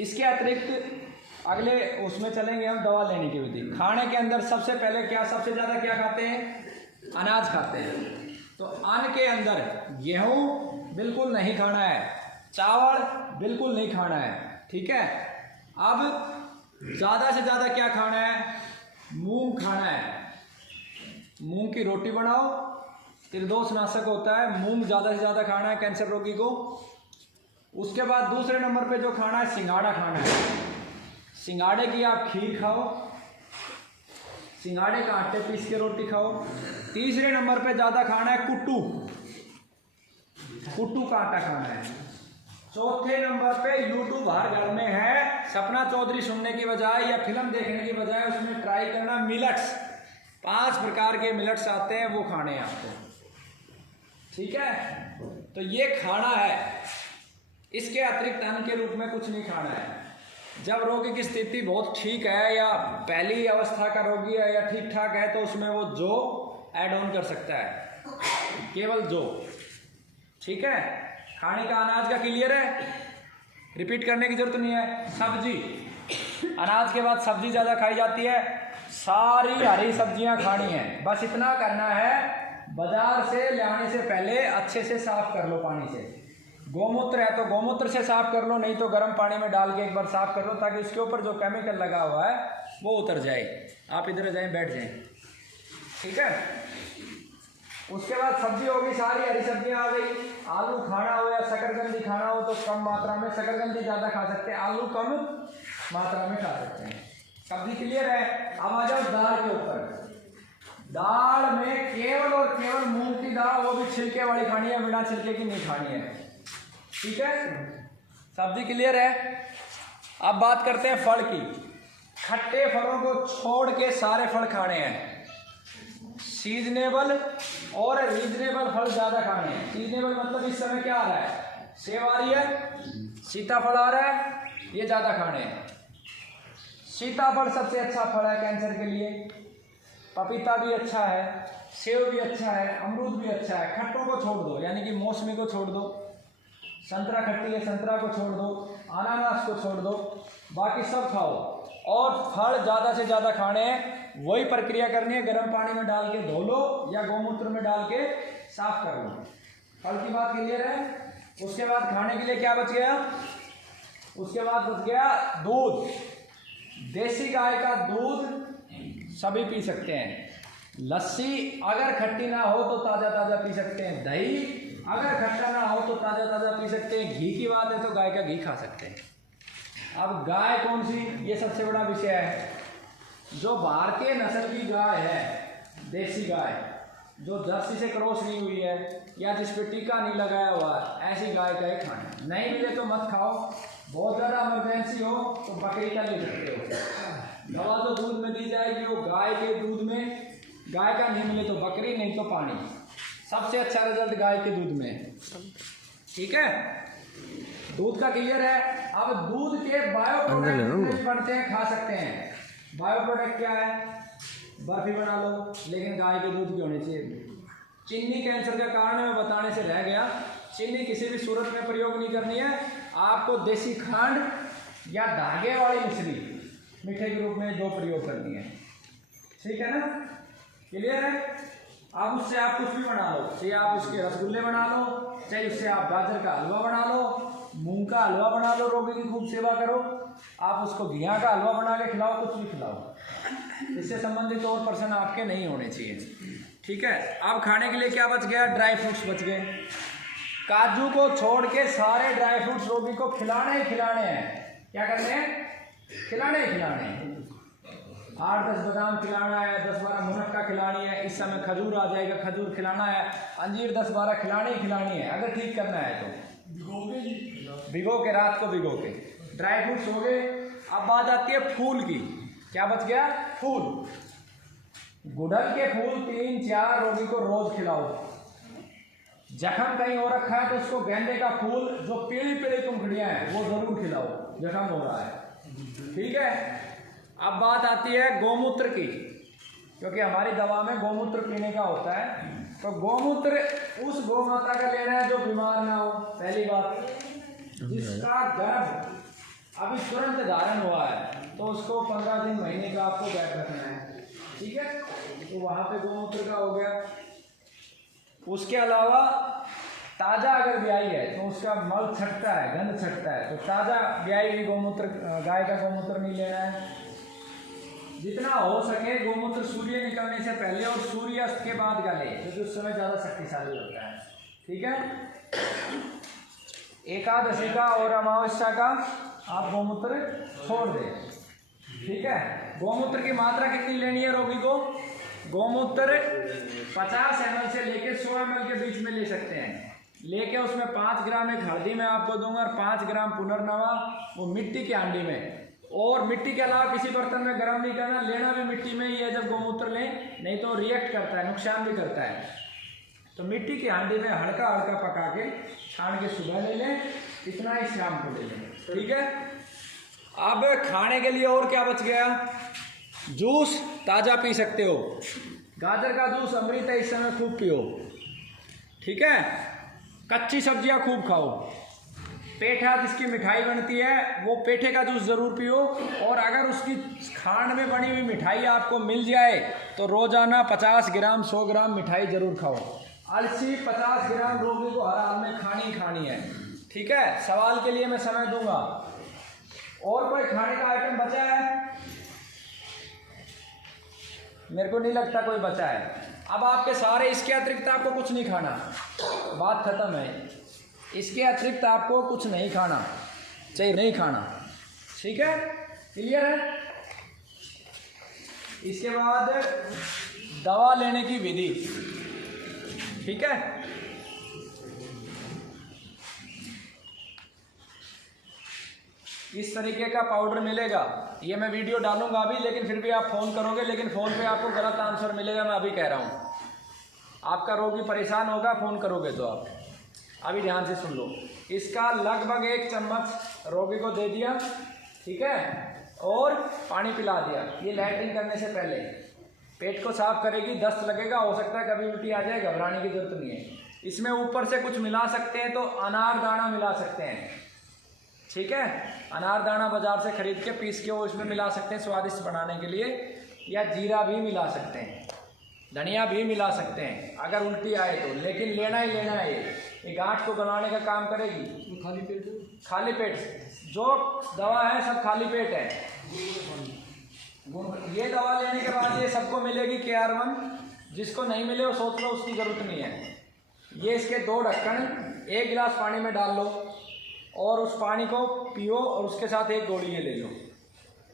इसके अतिरिक्त अगले उसमें चलेंगे हम, दवा लेने की विधि। खाने के अंदर सबसे पहले क्या, सबसे ज़्यादा क्या खाते हैं? अनाज खाते हैं। तो अन्न के अंदर गेहूँ बिल्कुल नहीं खाना है, चावल बिल्कुल नहीं खाना है, ठीक है। अब ज़्यादा से ज़्यादा क्या खाना है? मूंग खाना है। मूंग की रोटी बनाओ, त्रिदोष नाशक होता है, मूंग ज़्यादा से ज़्यादा खाना है कैंसर रोगी को। उसके बाद दूसरे नंबर पे जो खाना है, सिंघाड़ा खाना है। सिंघाड़े की आप खीर खाओ, सिंघाड़े का आटे पीस के रोटी खाओ। तीसरे नंबर पे ज़्यादा खाना है कुट्टू, कुट्टू का आटा खाना है। चौथे नंबर पे यूट्यूब हर घर में है, सपना चौधरी सुनने की बजाय या फिल्म देखने की बजाय उसमें ट्राई करना मिलेट्स, 5 प्रकार के मिलेट्स आते हैं, वो खाने हैं आपको, ठीक है। तो ये खाना है, इसके अतिरिक्त अन्न के रूप में कुछ नहीं खाना है। जब रोगी की स्थिति बहुत ठीक है या पहली अवस्था का रोगी है या ठीक ठाक है, तो उसमें वो जो ऐड ऑन कर सकता है, केवल जो, ठीक है। खाने का अनाज का क्लियर है, रिपीट करने की जरूरत नहीं है। सब्जी, अनाज के बाद सब्जी ज़्यादा खाई जाती है, सारी हरी सब्जियां खानी है। बस इतना करना है, बाजार से लाने से पहले अच्छे से साफ कर लो पानी से। गोमूत्र है तो गोमूत्र से साफ कर लो, नहीं तो गर्म पानी में डाल के एक बार साफ कर लो, ताकि उसके ऊपर जो केमिकल लगा हुआ है वो उतर जाए। आप इधर जाएं, बैठ जाएं, ठीक है। उसके बाद सब्जी होगी, सारी हरी सब्जियां आ गई। आलू खाना हो या शकरकंदी खाना हो तो कम मात्रा में, शकरकंदी ज़्यादा खा सकते हैं, आलू कम मात्रा में खा सकते हैं। सब्जी क्लियर है। अब आ जाओ दाल के ऊपर। दाल में केवल और केवल मूंग की दाल, वो भी छिलके वाली खानी है, बिना छिलके की नहीं खानी है, ठीक है। सब्जी क्लियर है। अब बात करते हैं फल की। खट्टे फलों को छोड़ के सारे फल खाने हैं। सीजनेबल और रीजनेबल फल ज़्यादा खाने हैं। सीजनेबल मतलब इस समय क्या आ रहा है? सेब आ रही है, सीताफल आ रहा है, ये ज़्यादा खाने हैं। सीताफल सबसे अच्छा फल है कैंसर के लिए, पपीता भी अच्छा है, सेब भी अच्छा है, अमरूद भी अच्छा है। खट्टों को छोड़ दो, यानी कि मौसमी को छोड़ दो, संतरा खट्टी है, संतरा को छोड़ दो, अनानास को छोड़ दो, बाकी सब खाओ। और फल ज़्यादा से ज़्यादा खाने हैं। वही प्रक्रिया करनी है, गर्म पानी में डाल के धो लो या गोमूत्र में डाल के साफ कर लो। फल की बात क्लियर है। उसके बाद खाने के लिए क्या बच गया? उसके बाद बच गया दूध। देसी गाय का दूध सभी पी सकते हैं। लस्सी अगर खट्टी ना हो तो ताज़ा ताज़ा पी सकते हैं। दही अगर खट्टा ना हो तो ताज़ा ताज़ा पी सकते हैं। घी की बात है तो गाय का घी खा सकते हैं। अब गाय कौन सी, ये सबसे बड़ा विषय है। जो भारतीय नस्ल की गाय है, देसी गाय, जो जर्सी से क्रॉस नहीं हुई है या जिस पे टीका नहीं लगाया हुआ है, ऐसी गाय का ही खाना। नहीं मिले तो मत खाओ। बहुत ज़्यादा इमरजेंसी हो तो बकरी का ले सकते हो। दवा तो दूध में दी जाएगी, वो गाय के दूध में। गाय का नहीं मिले तो बकरी, नहीं तो पानी। सबसे अच्छा रिजल्ट गाय के दूध में, ठीक है। दूध का क्लियर है। अब दूध के बायो प्रोडक्ट बनते हैं, खा सकते हैं। बायो प्रोडक्ट क्या है? बर्फी बना लो, लेकिन गाय के दूध की होनी चाहिए। चीनी कैंसर का कारण है, मैं बताने से रह गया। चीनी किसी भी सूरत में प्रयोग नहीं करनी है। आपको देसी खंड या धागे वाली मिश्री मीठे के रूप में जो प्रयोग करनी है, ठीक है ना, क्लियर है। अब उससे आप कुछ भी बना लो, चाहे आप उसके रसगुल्ले बना लो, चाहे उससे आप गाजर का हलवा बना लो, मूंग का हलवा बना लो, रोगी की खूब सेवा करो, आप उसको घिया का हलवा बना के खिलाओ, कुछ भी खिलाओ, इससे संबंधित और पर्सन आपके नहीं होने चाहिए। ठीक है। अब खाने के लिए क्या बच गया? ड्राई फ्रूट्स बच गए। काजू को छोड़ के सारे ड्राई फ्रूट्स रोगी को खिलाने ही खिलाने हैं। क्या करने हैं? खिलाने ही खिलाने हैं। 8-10 बादाम खिलाना है, 10-12 मुनक्का खिलानी है, इस समय खजूर आ जाएगा, खजूर खिलाना है, अंजीर 10-12 खिलानी ही खिलानी है, अगर ठीक करना है तो भिगो के, रात को भिगो के। ड्राई फ्रूट्स हो गए। अब बात आती है फूल की। क्या बच गया? फूल। गुड़हल के फूल 3-4 रोगी को रोज खिलाओ। जख्म कहीं हो रखा है तो उसको गेंदे का फूल जो पीली पीली कुंखड़ियाँ हैं वो जरूर खिलाओ, जख्म हो रहा है। ठीक है। अब बात आती है गौमूत्र की, क्योंकि हमारी दवा में गौमूत्र पीने का होता है। तो गौमूत्र उस गौ माता का लेना है जो बीमार ना हो, पहली बात। जिसका गर्भ अभी तुरंत धारण हुआ है तो उसको 15 दिन महीने का आपको गैप रखना है। ठीक है। तो वहाँ पे गौमूत्र का हो गया। उसके अलावा ताज़ा अगर ब्याई है तो उसका मल छटता है, गंध छटता है, तो ताज़ा ब्याई हुई गौमूत्र, गाय का गौमूत्र नहीं लेना है। जितना हो सके गौमूत्र सूर्य निकलने से पहले और सूर्यास्त के बाद का ले, क्योंकि उस समय ज़्यादा शक्तिशाली होता है। ठीक है। एकादशी का और अमावस्या का आप गौमूत्र छोड़ दें। ठीक है। गौमूत्र की मात्रा कितनी लेनी है रोगी को? गौमूत्र 50 ml से लेके 100 ml के बीच में ले सकते हैं। लेके उसमें 5 ग्राम एक हल्दी में आपको दूंगा और 5 ग्राम पुनर्नवा, वो मिट्टी के हांडी में। और मिट्टी के अलावा किसी बर्तन में गर्म नहीं करना, लेना भी मिट्टी में ही है जब गौमूत्र लें, नहीं तो रिएक्ट करता है, नुकसान भी करता है। तो मिट्टी की हांडी में हल्का हल्का पका के छान के सुबह ले लें, इतना ही शाम को ले लें। ठीक है। अब खाने के लिए और क्या बच गया? जूस ताज़ा पी सकते हो। गाजर का जूस अमृत है, इस समय खूब पियो। ठीक है। कच्ची सब्जियां खूब खाओ। पेठा जिसकी मिठाई बनती है वो पेठे का जूस ज़रूर पियो। और अगर उसकी खांड में बनी हुई मिठाई आपको मिल जाए तो रोज़ाना 50 ग्राम 100 ग्राम मिठाई ज़रूर खाओ। अलसी 50 ग्राम रोगी को हर हाल में खानी खानी है। ठीक है। सवाल के लिए मैं समय दूंगा। और कोई खाने का आइटम बचा है? मेरे को नहीं लगता कोई बचा है। अब आपके सारे, इसके अतिरिक्त आपको कुछ नहीं खाना, बात खत्म है। इसके अतिरिक्त आपको कुछ नहीं खाना चाहिए, नहीं खाना। ठीक है। क्लियर है। इसके बाद दवा लेने की विधि। ठीक है। इस तरीके का पाउडर मिलेगा, ये मैं वीडियो डालूंगा अभी, लेकिन फिर भी आप फ़ोन करोगे, लेकिन फ़ोन पे आपको गलत आंसर मिलेगा, मैं अभी कह रहा हूँ। आपका रोगी परेशान होगा फ़ोन करोगे तो। आप अभी ध्यान से सुन लो। इसका लगभग 1 चम्मच रोगी को दे दिया। ठीक है। और पानी पिला दिया। ये लैट्रिन करने से पहले पेट को साफ करेगी, दस्त लगेगा, हो सकता है कभी उल्टी आ जाए, घबराने की जरूरत नहीं है। इसमें ऊपर से कुछ मिला सकते हैं तो अनार दाना मिला सकते हैं। ठीक है। अनार दाना बाजार से खरीद के पीस के वो इसमें मिला सकते हैं स्वादिष्ट बनाने के लिए, या जीरा भी मिला सकते हैं, धनिया भी मिला सकते हैं अगर उल्टी आए तो। लेकिन लेना ही लेना है। ये गांठ को गलाने का काम करेगी। खाली पेट जो दवा है सब खाली पेट है। ये दवा लेने के बाद ये सबको मिलेगी KR1। जिसको नहीं मिले वो सोच लो उसकी ज़रूरत नहीं है। ये इसके 2 ढक्कन 1 गिलास पानी में डाल लो और उस पानी को पियो और उसके साथ 1 गोली ये ले लो।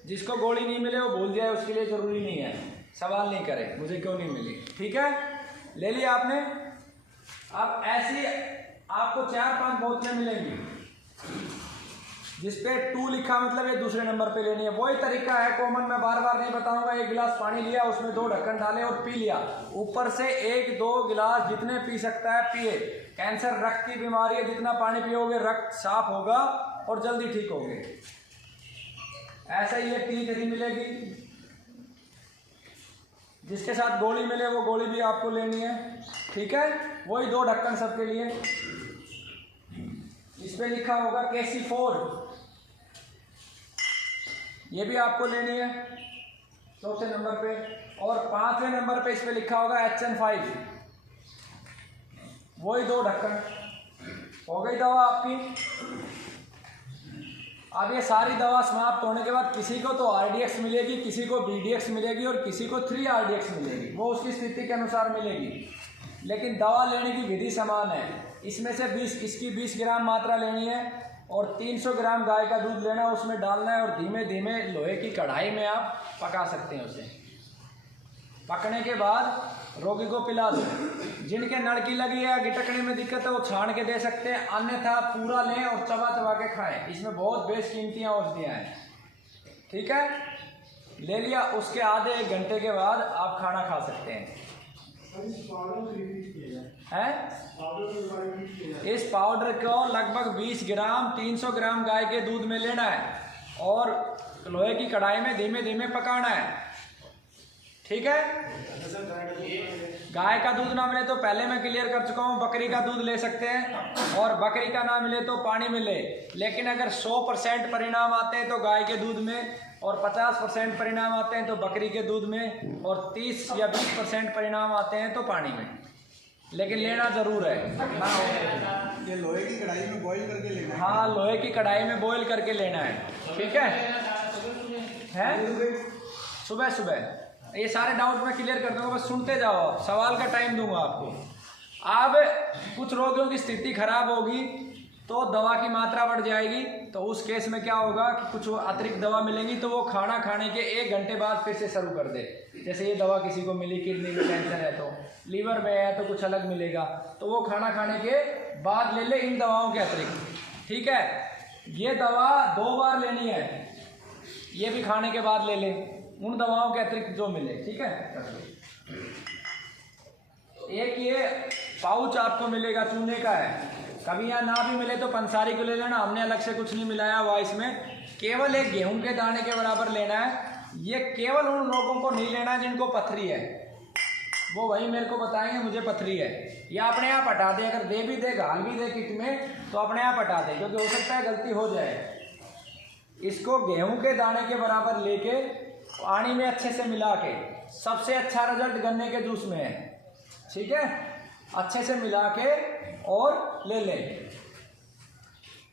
जिसको गोली नहीं मिले वो भूल जाए, उसके लिए ज़रूरी नहीं है, सवाल नहीं करे मुझे क्यों नहीं मिली। ठीक है। ले लिया आपने। अब ऐसी आपको 4-5 बोतलें मिलेंगी जिसपे 2 लिखा, मतलब ये दूसरे नंबर पे लेनी है। वही तरीका है कॉमन, मैं बार बार नहीं बताऊंगा। 1 गिलास पानी लिया, उसमें 2 ढक्कन डाले और पी लिया। ऊपर से 1-2 गिलास जितने पी सकता है पिए। कैंसर, रक्त की बीमारी है, जितना पानी पियोगे रक्त साफ होगा और जल्दी ठीक होगे। ऐसा ही ये टी मिलेगी। जिसके साथ गोली मिले वो गोली भी आपको लेनी है। ठीक है। वही 2 ढक्कन सबके लिए। इस पे लिखा होगा KC4, ये भी आपको लेनी है 4थे नंबर पे। और 5वें नंबर पे इस पे लिखा होगा HN5। वही 2 ढक्कन। हो गई दवा आपकी। अब ये सारी दवा समाप्त होने के बाद किसी को तो RDX मिलेगी, किसी को BDX मिलेगी और किसी को 3 RDX मिलेगी, वो उसकी स्थिति के अनुसार मिलेगी। लेकिन दवा लेने की विधि समान है। इसमें से 20 ग्राम मात्रा लेनी है और 300 ग्राम गाय का दूध लेना है, उसमें डालना है और धीमे धीमे लोहे की कढ़ाई में आप पका सकते हैं उसे। पकने के बाद रोगी को पिला दो। जिनके नड़की लगी है, गिटकने में दिक्कत है, वो छान के दे सकते हैं, अन्यथा पूरा लें और चबा चबा के खाएं। इसमें बहुत बेशकीमती औषधियाँ हैं। ठीक है, ले लिया। उसके आधे 1 घंटे के बाद आप खाना खा सकते हैं। इस पाउडर को लगभग 20 ग्राम 300 ग्राम गाय के दूध में लेना है और लोहे की कढ़ाई में धीमे धीमे पकाना है। ठीक है, गाय का दूध ना मिले तो पहले मैं क्लियर कर चुका हूँ, बकरी का दूध ले सकते हैं और बकरी का ना मिले तो पानी में ले। लेकिन अगर 100% परिणाम आते हैं तो गाय के दूध में और 50% परिणाम आते हैं तो बकरी के दूध में और 30 या 20% परिणाम आते हैं तो पानी में। लेकिन लेना जरूर है। ये लोहे की कढ़ाई में बॉईल करके लेना है। हाँ, लोहे की कढ़ाई में बॉईल करके लेना है। ठीक है सुबह सुबह। ये सारे डाउट मैं क्लियर कर दूंगा, बस सुनते जाओ, सवाल का टाइम दूंगा आपको। अब कुछ रोगियों की स्थिति खराब होगी तो दवा की मात्रा बढ़ जाएगी, तो उस केस में क्या होगा कि कुछ अतिरिक्त दवा मिलेंगी तो वो खाना खाने के 1 घंटे बाद फिर से शुरू कर दे। जैसे ये दवा किसी को मिली, किडनी में कैंसर है तो, लीवर में है तो कुछ अलग मिलेगा, तो वो खाना खाने के बाद ले ले इन दवाओं के अतिरिक्त। ठीक है, ये दवा 2 बार लेनी है, ये भी खाने के बाद ले ले उन दवाओं के अतिरिक्त जो मिले। ठीक है, एक ये पाउच आपको मिलेगा, चूने का है। कभी यहाँ ना भी मिले तो पंसारी को ले लेना, हमने अलग से कुछ नहीं मिलाया हुआ इसमें। केवल एक गेहूं के दाने के बराबर लेना है। ये केवल उन लोगों को नहीं लेना है जिनको पथरी है, वो वही मेरे को बताएंगे मुझे पथरी है, या अपने आप हटा दे। अगर दे भी दे, घाल भी दे किट में तो अपने आप हटा दे, क्योंकि हो सकता है गलती हो जाए। इसको गेहूं के दाने के बराबर लेके पानी में अच्छे से मिला के, सबसे अच्छा रिजल्ट गन्ने के जूस में है। ठीक है, अच्छे से मिला के और ले लें।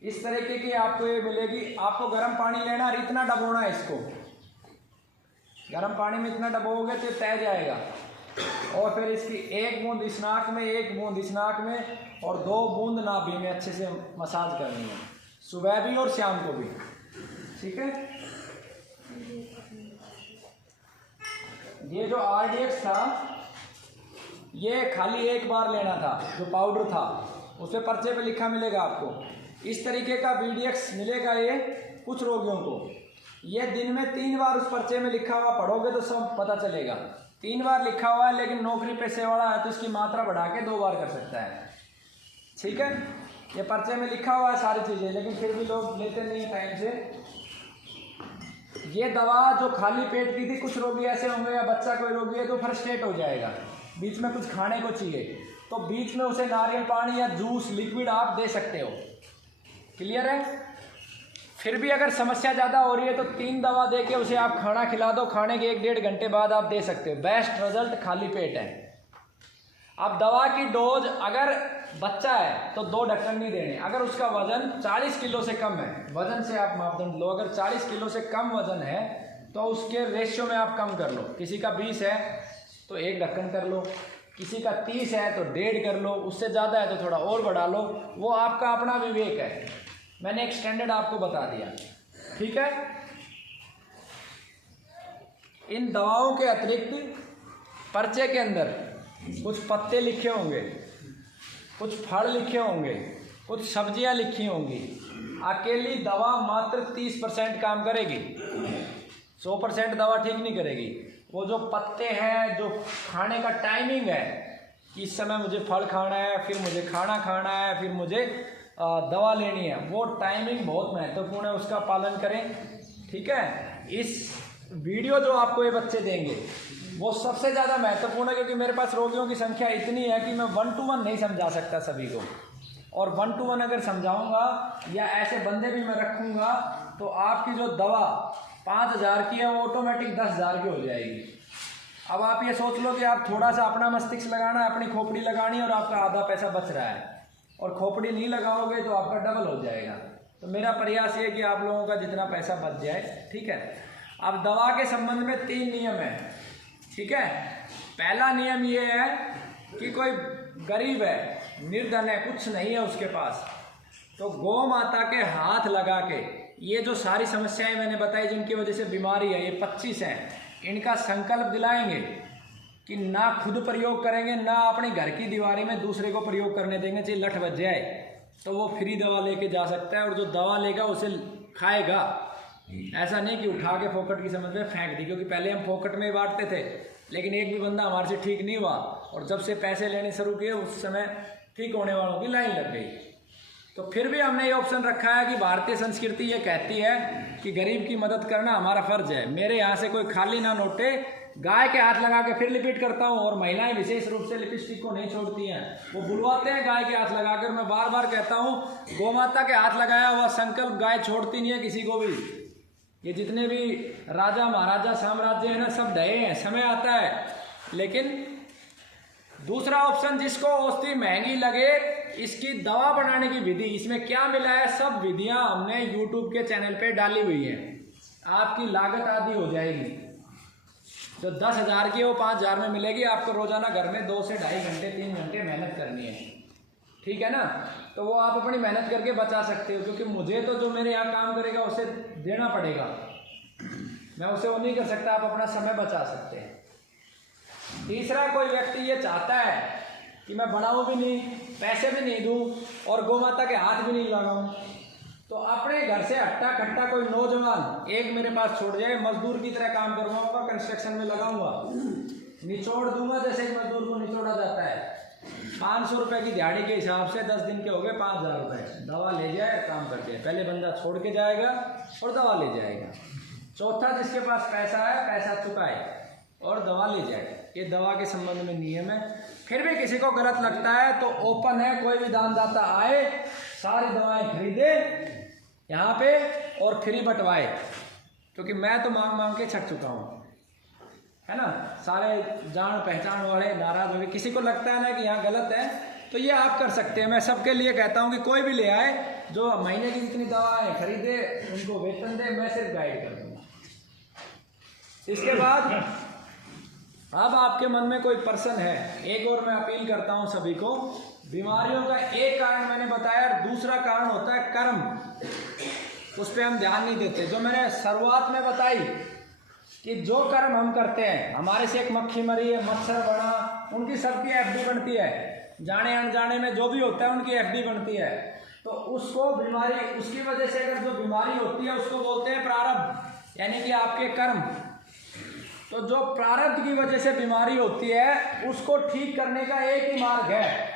इस तरीके की आपको ये मिलेगी। आपको गर्म पानी लेना और इतना डबोना है इसको। गर्म पानी में इतना डबोगे तो तय जाएगा। और फिर इसकी 1 बूंद इस नाक में, 1 बूंद इस नाक में और 2 बूंद नाभि में अच्छे से मसाज करनी है, सुबह भी और शाम को भी। ठीक है, ये जो RDX था ये खाली 1 बार लेना था, जो पाउडर था उस पर पर्चे पे लिखा मिलेगा आपको। इस तरीके का BDX मिलेगा ये कुछ रोगियों को। ये दिन में 3 बार उस पर्चे में लिखा हुआ पढ़ोगे तो सब पता चलेगा। 3 बार लिखा हुआ है, लेकिन नौकरी पेशे वाला है तो इसकी मात्रा बढ़ा के 2 बार कर सकता है। ठीक है, ये पर्चे में लिखा हुआ है सारी चीज़ें, लेकिन फिर भी लोग लेते नहीं टाइम से। ये दवा जो खाली पेट की थी, कुछ रोगी ऐसे होंगे या बच्चा कोई रोगी है तो फ्रस्ट्रेट हो जाएगा, बीच में कुछ खाने को चाहिए, तो बीच में उसे नारियल पानी या जूस लिक्विड आप दे सकते हो। क्लियर है? फिर भी अगर समस्या ज़्यादा हो रही है तो 3 दवा दे के उसे आप खाना खिला दो, खाने के 1-1.5 घंटे बाद आप दे सकते हो। बेस्ट रिजल्ट खाली पेट है। अब दवा की डोज, अगर बच्चा है तो 2 ढक्कन नहीं देने। अगर उसका वजन 40 किलो से कम है, वजन से आप मापदंड लो, अगर 40 किलो से कम वजन है तो उसके रेशियो में आप कम कर लो। किसी का 20 है तो 1 ढक्कन कर लो, किसी का 30 है तो 1.5 कर लो, उससे ज़्यादा है तो थोड़ा और बढ़ा लो, वो आपका अपना विवेक है। मैंने एक स्टैंडर्ड आपको बता दिया। ठीक है, इन दवाओं के अतिरिक्त पर्चे के अंदर कुछ पत्ते लिखे होंगे, कुछ फल लिखे होंगे, कुछ सब्जियां लिखी होंगी। अकेली दवा मात्र 30% काम करेगी, 100% दवा ठीक नहीं करेगी। वो जो पत्ते हैं, जो खाने का टाइमिंग है, इस समय मुझे फल खाना है, फिर मुझे खाना खाना है, फिर मुझे दवा लेनी है, वो टाइमिंग बहुत महत्वपूर्ण है, उसका पालन करें। ठीक है, इस वीडियो जो आपको ये बच्चे देंगे वो सबसे ज़्यादा महत्वपूर्ण है, क्योंकि मेरे पास रोगियों की संख्या इतनी है कि मैं 1 to 1 नहीं समझा सकता सभी को। और 1 to 1 अगर समझाऊंगा या ऐसे बंदे भी मैं रखूँगा तो आपकी जो दवा 5,000 की है वो ऑटोमेटिक 10,000 की हो जाएगी। अब आप ये सोच लो कि आप थोड़ा सा अपना मस्तिष्क लगाना है, अपनी खोपड़ी लगानी है और आपका आधा पैसा बच रहा है, और खोपड़ी नहीं लगाओगे तो आपका डबल हो जाएगा। तो मेरा प्रयास ये कि आप लोगों का जितना पैसा बच जाए, ठीक है। अब दवा के संबंध में 3 नियम है, ठीक है। पहला नियम ये है कि कोई गरीब है, निर्धन है, कुछ नहीं है उसके पास, तो गौ माता के हाथ लगा के ये जो सारी समस्याएं मैंने बताई जिनकी वजह से बीमारी है, ये 25 हैं, इनका संकल्प दिलाएंगे कि ना खुद प्रयोग करेंगे, ना अपनी घर की दीवारी में दूसरे को प्रयोग करने देंगे। चाहे लठ बच जाए तो वो फ्री दवा लेके जा सकता है, और जो दवा लेगा उसे खाएगा। ऐसा नहीं कि उठा के फोकट की समझ में फेंक दी, क्योंकि पहले हम फोकट में ही बांटते थे, लेकिन एक भी बंदा हमारे से ठीक नहीं हुआ, और जब से पैसे लेने शुरू किए उस समय ठीक होने वालों की लाइन लग गई। तो फिर भी हमने ये ऑप्शन रखा है कि भारतीय संस्कृति ये कहती है कि गरीब की मदद करना हमारा फर्ज है। मेरे यहाँ से कोई खाली ना नोटे, गाय के हाथ लगा के फिर रिपीट करता हूँ, और महिलाएं विशेष रूप से लिपस्टिक को नहीं छोड़ती हैं, वो बुलवाते हैं गाय के हाथ लगाकर। मैं बार बार कहता हूँ, गौ माता के हाथ लगाया हुआ संकल्प गाय छोड़ती नहीं है किसी को भी। ये जितने भी राजा महाराजा साम्राज्य है ना, सब ढहे हैं, समय आता है। लेकिन दूसरा ऑप्शन, जिसको औषधि महंगी लगे, इसकी दवा बनाने की विधि, इसमें क्या मिला है, सब विधियां हमने YouTube के चैनल पे डाली हुई है। आपकी लागत आधी हो जाएगी, जो 10,000 की है वो 5,000 में मिलेगी। आपको रोजाना घर में 2 से 2.5 घंटे 3 घंटे मेहनत करनी है, ठीक है ना। तो वो आप अपनी मेहनत करके बचा सकते हो, क्योंकि मुझे तो जो मेरे यहाँ काम करेगा उसे देना पड़ेगा, मैं उसे वो नहीं कर सकता। आप अपना समय बचा सकते हैं। तीसरा, कोई व्यक्ति ये चाहता है कि मैं बढ़ाऊँ भी नहीं, पैसे भी नहीं दूँ और गौ माता के हाथ भी नहीं लगाऊँ, तो अपने घर से हट्टा कट्टा कोई नौजवान एक मेरे पास छोड़ जाए, मजदूर की तरह काम करवाऊंगा, कंस्ट्रक्शन में लगाऊंगा, निचोड़ दूंगा जैसे एक मजदूर को निचोड़ा जाता है। 500 रुपये की दिहाड़ी के हिसाब से 10 दिन के हो गए 5,000 रुपये। दवा ले जाए, काम कर जाए। पहले बंदा छोड़ के जाएगा और दवा ले जाएगा। चौथा, जिसके पास पैसा है, पैसा चुकाए और दवा ले जाए। ये दवा के संबंध में नियम है। फिर भी किसी को गलत लगता है तो ओपन है, कोई भी दानदाता आए, सारी दवाएं खरीदे यहाँ पे और फ्री बंटवाए, क्योंकि मैं तो मांग मांग के छक चुका हूँ, है ना। सारे जान पहचान वाले नाराज हो गए। किसी को लगता है ना कि यहाँ गलत है, तो ये आप कर सकते हैं। मैं सबके लिए कहता हूँ कि कोई भी ले आए, जो महीने की जितनी दवाएं खरीदे उनको वेतन दे, मैं सिर्फ गाइड कर दूँगा। इसके बाद अब आपके मन में कोई पर्सन है, एक और मैं अपील करता हूं सभी को, बीमारियों का एक कारण मैंने बताया, दूसरा कारण होता है कर्म। उस पर हम ध्यान नहीं देते। जो मैंने शुरुआत में बताई कि जो कर्म हम करते हैं, हमारे से एक मक्खी मरी है, मच्छर बना, उनकी सबकी एफडी बनती है, जाने अनजाने में जो भी होता है उनकी एफडी बनती है। तो उसको बीमारी, उसकी वजह से अगर जो बीमारी होती है उसको बोलते हैं प्रारब्ध, यानी कि आपके कर्म। तो जो प्रारब्ध की वजह से बीमारी होती है उसको ठीक करने का एक ही मार्ग है।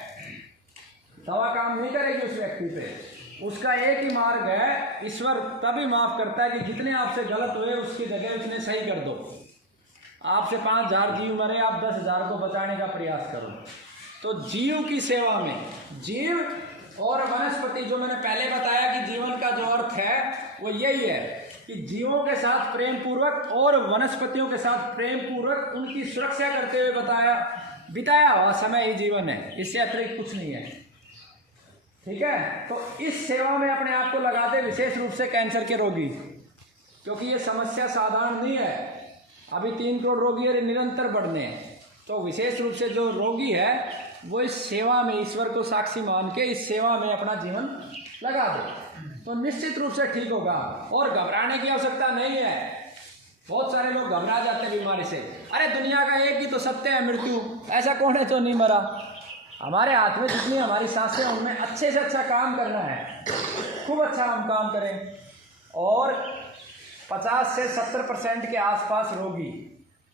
दवा काम नहीं करेगी उस व्यक्ति पे, उसका एक ही मार्ग है। ईश्वर तभी माफ करता है कि जितने आपसे गलत हुए उसकी जगह उतने सही कर दो। आपसे 5,000 जीव मरे, आप 10,000 को बचाने का प्रयास करो। तो जीव की सेवा में, जीव और वनस्पति, जो मैंने पहले बताया कि जीवन का जो अर्थ है वो यही है कि जीवों के साथ प्रेम पूर्वक और वनस्पतियों के साथ प्रेम पूर्वक उनकी सुरक्षा करते हुए बिताया हुआ समय ही जीवन है, इससे अतिरिक्त कुछ नहीं है, ठीक है। तो इस सेवा में अपने आप को लगा दे, विशेष रूप से कैंसर के रोगी, क्योंकि ये समस्या साधारण नहीं है। अभी 3 करोड़ रोगी है, निरंतर बढ़ने हैं। तो विशेष रूप से जो रोगी है वो इस सेवा में, ईश्वर को साक्षी मान के इस सेवा में अपना जीवन लगा दे, तो निश्चित रूप से ठीक होगा। और घबराने की आवश्यकता नहीं है। बहुत सारे लोग घबरा जाते हैं बीमारी से। अरे दुनिया का एक ही तो सत्य है, मृत्यु। ऐसा कौन है जो नहीं मरा? हमारे हाथ में जितनी हमारी सांसें हैं उनमें अच्छे से अच्छा काम करना है, खूब अच्छा हम काम करें। और 50 से 70% के आसपास रोगी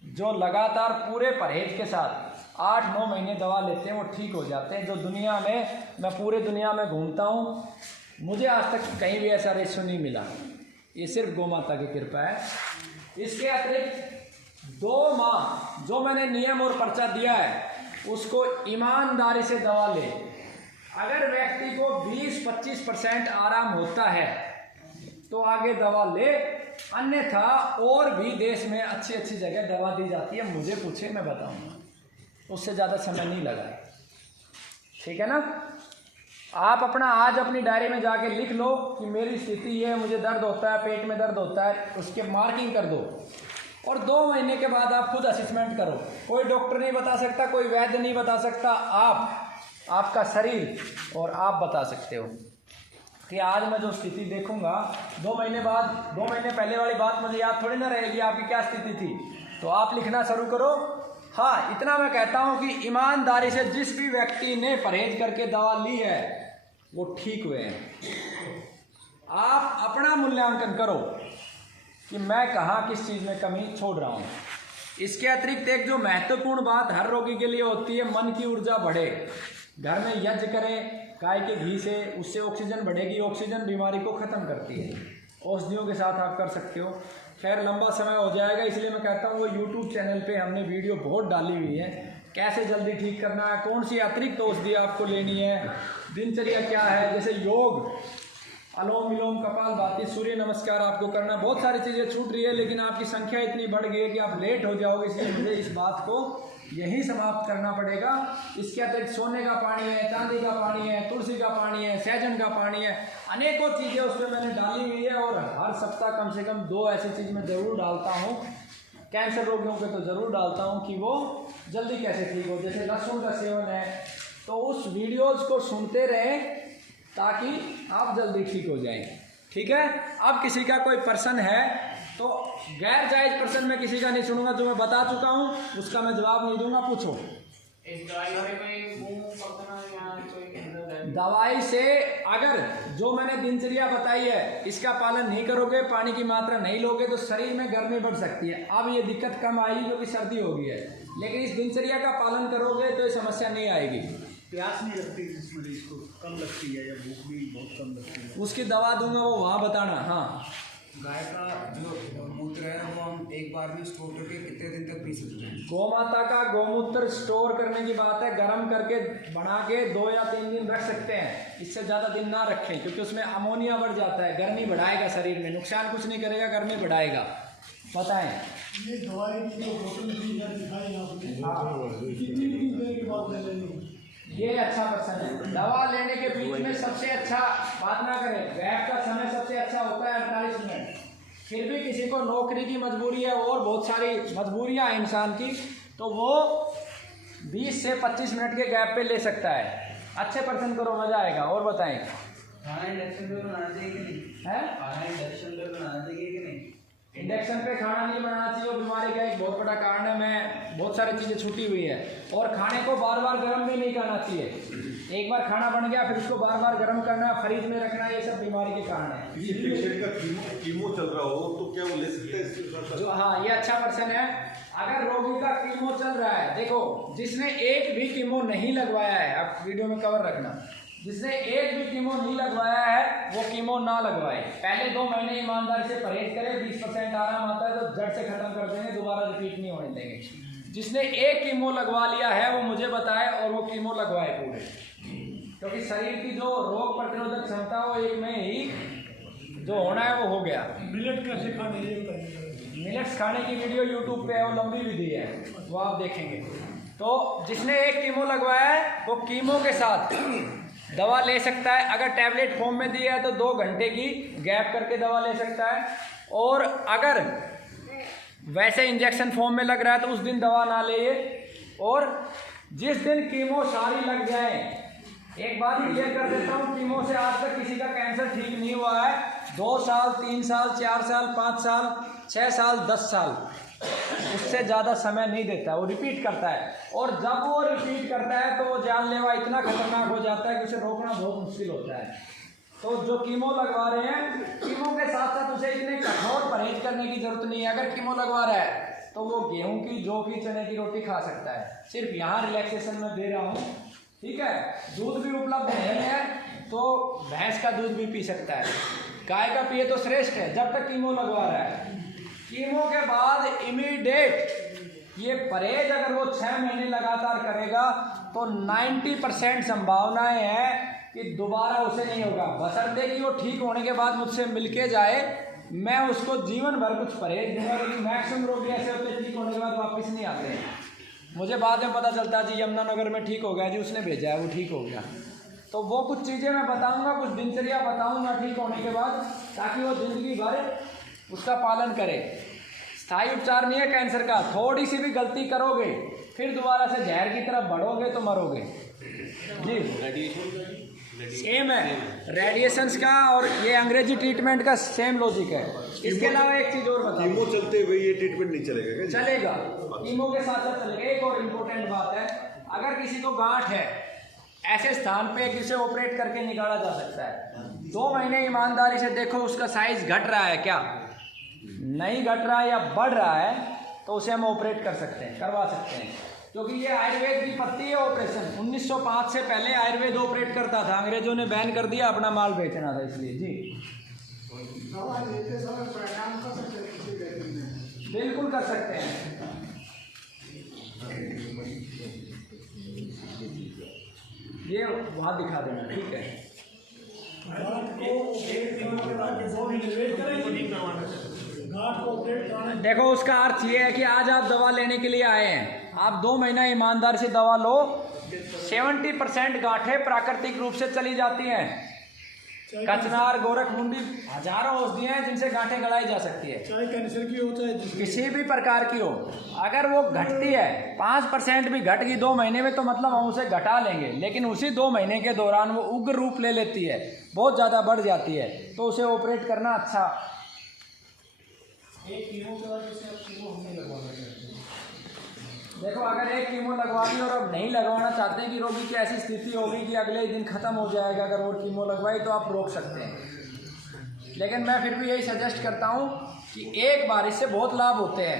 जो लगातार पूरे परहेज के साथ 8-9 महीने दवा लेते हैं वो ठीक हो जाते हैं। जो दुनिया में, मैं पूरे दुनिया में घूमता हूँ, मुझे आज तक कहीं भी ऐसा रेशो नहीं मिला। ये सिर्फ गौ माता की कृपा है। इसके अतिरिक्त 2 माह जो मैंने नियम और पर्चा दिया है उसको ईमानदारी से दवा ले। अगर व्यक्ति को 20-25% आराम होता है तो आगे दवा ले, अन्यथा और भी देश में अच्छी अच्छी जगह दवा दी जाती है, मुझे पूछे मैं बताऊंगा, उससे ज़्यादा समय नहीं लगाए। ठीक है ना। आप अपना आज अपनी डायरी में जाके लिख लो कि मेरी स्थिति ये है, मुझे दर्द होता है, पेट में दर्द होता है, उसके मार्किंग कर दो और 2 महीने के बाद आप खुद असेसमेंट करो। कोई डॉक्टर नहीं बता सकता, कोई वैद्य नहीं बता सकता, आपका शरीर और आप बता सकते हो कि आज मैं जो स्थिति देखूंगा 2 महीने बाद, 2 महीने पहले वाली बात मुझे याद थोड़ी ना रहेगी आपकी क्या स्थिति थी। तो आप लिखना शुरू करो। हाँ, इतना मैं कहता हूँ कि ईमानदारी से जिस भी व्यक्ति ने परहेज करके दवा ली है वो ठीक हुए हैं। आप अपना मूल्यांकन करो कि मैं कहाँ किस चीज़ में कमी छोड़ रहा हूँ। इसके अतिरिक्त एक जो महत्वपूर्ण बात हर रोगी के लिए होती है, मन की ऊर्जा बढ़े। घर में यज्ञ करें गाय के घी से, उससे ऑक्सीजन बढ़ेगी, ऑक्सीजन बीमारी को ख़त्म करती है। औषधियों के साथ आप कर सकते हो। खैर लंबा समय हो जाएगा, इसलिए मैं कहता हूँ वो यूट्यूब चैनल पे हमने वीडियो बहुत डाली हुई है, कैसे जल्दी ठीक करना है, कौन सी अतिरिक्त औषधि आपको लेनी है, दिनचर्या क्या है, जैसे योग, अनुलोम विलोम, कपालभाति, सूर्य नमस्कार आपको करना। बहुत सारी चीज़ें छूट रही है, लेकिन आपकी संख्या इतनी बढ़ गई है कि आप लेट हो जाओगे, इसलिए मुझे इस बात को यही समाप्त करना पड़ेगा। इसके अतिरिक्त सोने का पानी है, चांदी का पानी है, तुलसी का पानी है, सहजन का पानी है, अनेकों चीज़ें उसमें मैंने डाली हुई है। और हर सप्ताह कम से कम 2 ऐसी चीज़ मैं ज़रूर डालता हूँ। कैंसर रोगियों पे तो ज़रूर डालता हूँ कि वो जल्दी कैसे ठीक हो। जैसे लहसुन का सेवन है, तो उस वीडियोज़ को सुनते रहें ताकि आप जल्दी ठीक हो जाएं। ठीक है। अब किसी का कोई प्रश्न है तो गैर जायज़ प्रश्न मैं किसी का नहीं सुनूंगा, जो मैं बता चुका हूँ उसका मैं जवाब नहीं दूंगा। पूछो। दवाई से अगर जो मैंने दिनचर्या बताई है इसका पालन नहीं करोगे, पानी की मात्रा नहीं लोगे, तो शरीर में गर्मी बढ़ सकती है। अब ये दिक्कत कम आई क्योंकि सर्दी हो गई है, लेकिन इस दिनचर्या का पालन करोगे तो ये समस्या नहीं आएगी। प्यास नहीं लगती जिस मरीज को, कम लगती है या भूख भी बहुत कम लगती है, उसकी दवा दूंगा, वो वहाँ बताना। हाँ, गाय का जो मूत्र है वो हम एक बार में स्टोर करके कितने दिन तक पी सकते हैं? गौमाता का गौमूत्र स्टोर करने की बात है, गर्म करके बना के 2 या 3 दिन रख सकते हैं, इससे ज़्यादा दिन ना रखें क्योंकि उसमें अमोनिया बढ़ जाता है, गर्मी बढ़ाएगा शरीर में, नुकसान कुछ नहीं करेगा, गर्मी बढ़ाएगा। बताएं। ये दवाई की जो बोतल दिखाई आपने, हाँ, कितनी देर के बाद ले लेनी? ये अच्छा प्रश्न है। दवा लेने के बीच में सबसे अच्छा बात ना करें, गैप का समय सबसे अच्छा होता है 48 मिनट। फिर भी किसी को नौकरी की मजबूरी है और बहुत सारी मजबूरियां हैं इंसान की, तो वो 20 से 25 मिनट के गैप पे ले सकता है। अच्छे प्रश्न करो, मजा आएगा। और बताएं। खाना इंडक्शन पे बनाना चाहिए कि नहीं? है खाना इंडक्शन पे बनाना चाहिए कि नहीं? इंडक्शन पे खाना नहीं बनाना चाहिए, और बीमारी का एक बहुत बड़ा कारण है। मैं बहुत सारी चीज़ें छूटी हुई है। और खाने को बार बार गर्म भी नहीं करना चाहिए। एक बार खाना बन गया फिर उसको बार बार गर्म करना, फ्रिज में रखना, ये सब बीमारी के कारण है। ये पेशेंट का कीमो चल रहा हो तो क्या वो ले सकते हैं? जो हाँ, ये अच्छा प्रश्न है। अगर रोगी का कीमो चल रहा है, देखो जिसने एक भी कीमो नहीं लगवाया है, आप वीडियो में कवर रखना, जिसने एक भी कीमो नहीं लगवाया है वो कीमो ना लगवाए। पहले 2 महीने ईमानदारी से परहेज करें, 20% आराम आता है तो जड़ से खत्म कर देंगे, दोबारा रिपीट नहीं होने देंगे। जिसने एक कीमो लगवा लिया है वो मुझे बताए और वो कीमो लगवाए पूरे, क्योंकि शरीर की जो रोग प्रतिरोधक क्षमता वो एक में ही जो होना है वो हो गया। मिलेट कैसे खाने ये बताइए। मिलेट्स खाने की वीडियो यूट्यूब पे है, वो लंबी विधि है, वो आप देखेंगे। तो जिसने एक कीमो लगवाया है वो कीमो के साथ दवा ले सकता है। अगर टैबलेट फॉर्म में दिया है तो 2 घंटे की गैप करके दवा ले सकता है, और अगर वैसे इंजेक्शन फॉर्म में लग रहा है तो उस दिन दवा ना ले। और जिस दिन कीमो सारी लग जाए, एक बात क्लियर कर देता हूँ, कीमो से आज तक किसी का कैंसर ठीक नहीं हुआ है। 2 साल, 3 साल, 4 साल, 5 साल, 6 साल, 10 साल, उससे ज़्यादा समय नहीं देता, वो रिपीट करता है। और जब वो रिपीट करता है तो वो जानलेवा इतना खतरनाक हो जाता है कि उसे रोकना बहुत मुश्किल होता है। तो जो कीमो लगवा रहे हैं, कीमो के साथ साथ उसे इतने कठोर परहेज करने की जरूरत नहीं है। अगर कीमो लगवा रहा है तो वो गेहूं की, जौ की, चने की रोटी खा सकता है। सिर्फ यहाँ रिलैक्सेशन में दे रहा हूँ, ठीक है। दूध भी उपलब्ध नहीं है तो भैंस का दूध भी पी सकता है, गाय का पिए तो श्रेष्ठ है, जब तक कीमो लगवा रहा है। कीमो के बाद इमीडिएट ये परहेज अगर वो 6 महीने लगातार करेगा तो 90% संभावनाएं हैं कि दोबारा उसे नहीं होगा, बशर्ते कि वो ठीक होने के बाद मुझसे मिलके जाए, मैं उसको जीवन भर कुछ परहेज दूंगा। क्योंकि मैक्सिमम रोगी ऐसे होते हैं ठीक होने के बाद वापस नहीं आते हैं। मुझे बाद में पता चलता है जी यमुनानगर में ठीक हो गया जी, उसने भेजा है, वो ठीक हो गया। तो वो कुछ चीज़ें मैं बताऊंगा, कुछ दिनचर्या बताऊंगा ठीक होने के बाद, ताकि वो जिंदगी भर उसका पालन करे। स्थायी उपचार नहीं है कैंसर का। थोड़ी सी भी गलती करोगे फिर दोबारा से जहर की तरफ बढ़ोगे तो मरोगे जी। सेम है रेडिएशंस का और ये अंग्रेजी ट्रीटमेंट का सेम लॉजिक है। इसके अलावा एक चीज़ और बताओ, कीमो चलते हुए ये ट्रीटमेंट नहीं चलेगा क्या? चलेगा, कीमो के साथ साथ चलेगा। एक और इम्पोर्टेंट बात है, अगर किसी को गांठ है ऐसे स्थान पे कि उसे ऑपरेट करके निकाला जा सकता है, 2 महीने ईमानदारी से देखो उसका साइज घट रहा है क्या, नहीं घट रहा है या बढ़ रहा है, तो उसे हम ऑपरेट कर सकते हैं, करवा सकते हैं। क्योंकि ये आयुर्वेद की पत्ती है ऑपरेशन। 1905 से पहले आयुर्वेद ऑपरेट करता था, अंग्रेजों ने बैन कर दिया, अपना माल बेचना था इसलिए जी। दवा लेते समय प्राणायाम कर सकते हैं किसी व्यक्ति में? बिल्कुल कर सकते हैं। ये वहाँ दिखा देना, ठीक है। गांठ को ऑपरेट करने के बाद 2 महीने वेट करेंगे, गांठ को ऑपरेट कराने। देखो उसका अर्थ ये है कि आज आप दवा लेने के लिए आए हैं, आप 2 महीना ईमानदार से दवा लो, 70% गांठें प्राकृतिक रूप से चली जाती हैं। कचनार, गोरखमुंडी, हजारों औषधियाँ हैं जिनसे गांठें गड़ाई जा सकती है, चाहे कैंसर की हो चाहे किसी भी प्रकार की हो। अगर वो घटती है 5% भी घट गई 2 महीने में, तो मतलब हम उसे घटा लेंगे, लेकिन उसी 2 महीने के दौरान वो उग्र रूप ले लेती है, बहुत ज़्यादा बढ़ जाती है, तो उसे ऑपरेट करना अच्छा। एक कीमो के बाद जैसे अब कीमो हम नहीं लगवा सकते। देखो अगर एक कीमो लगवा दी और अब नहीं लगवाना चाहते हैं कि रोगी की ऐसी स्थिति होगी कि अगले ही दिन ख़त्म हो जाएगा, अगर और कीमो लगवाई तो आप रोक सकते हैं। लेकिन मैं फिर भी यही सजेस्ट करता हूँ कि एक बार इससे बहुत लाभ होते हैं।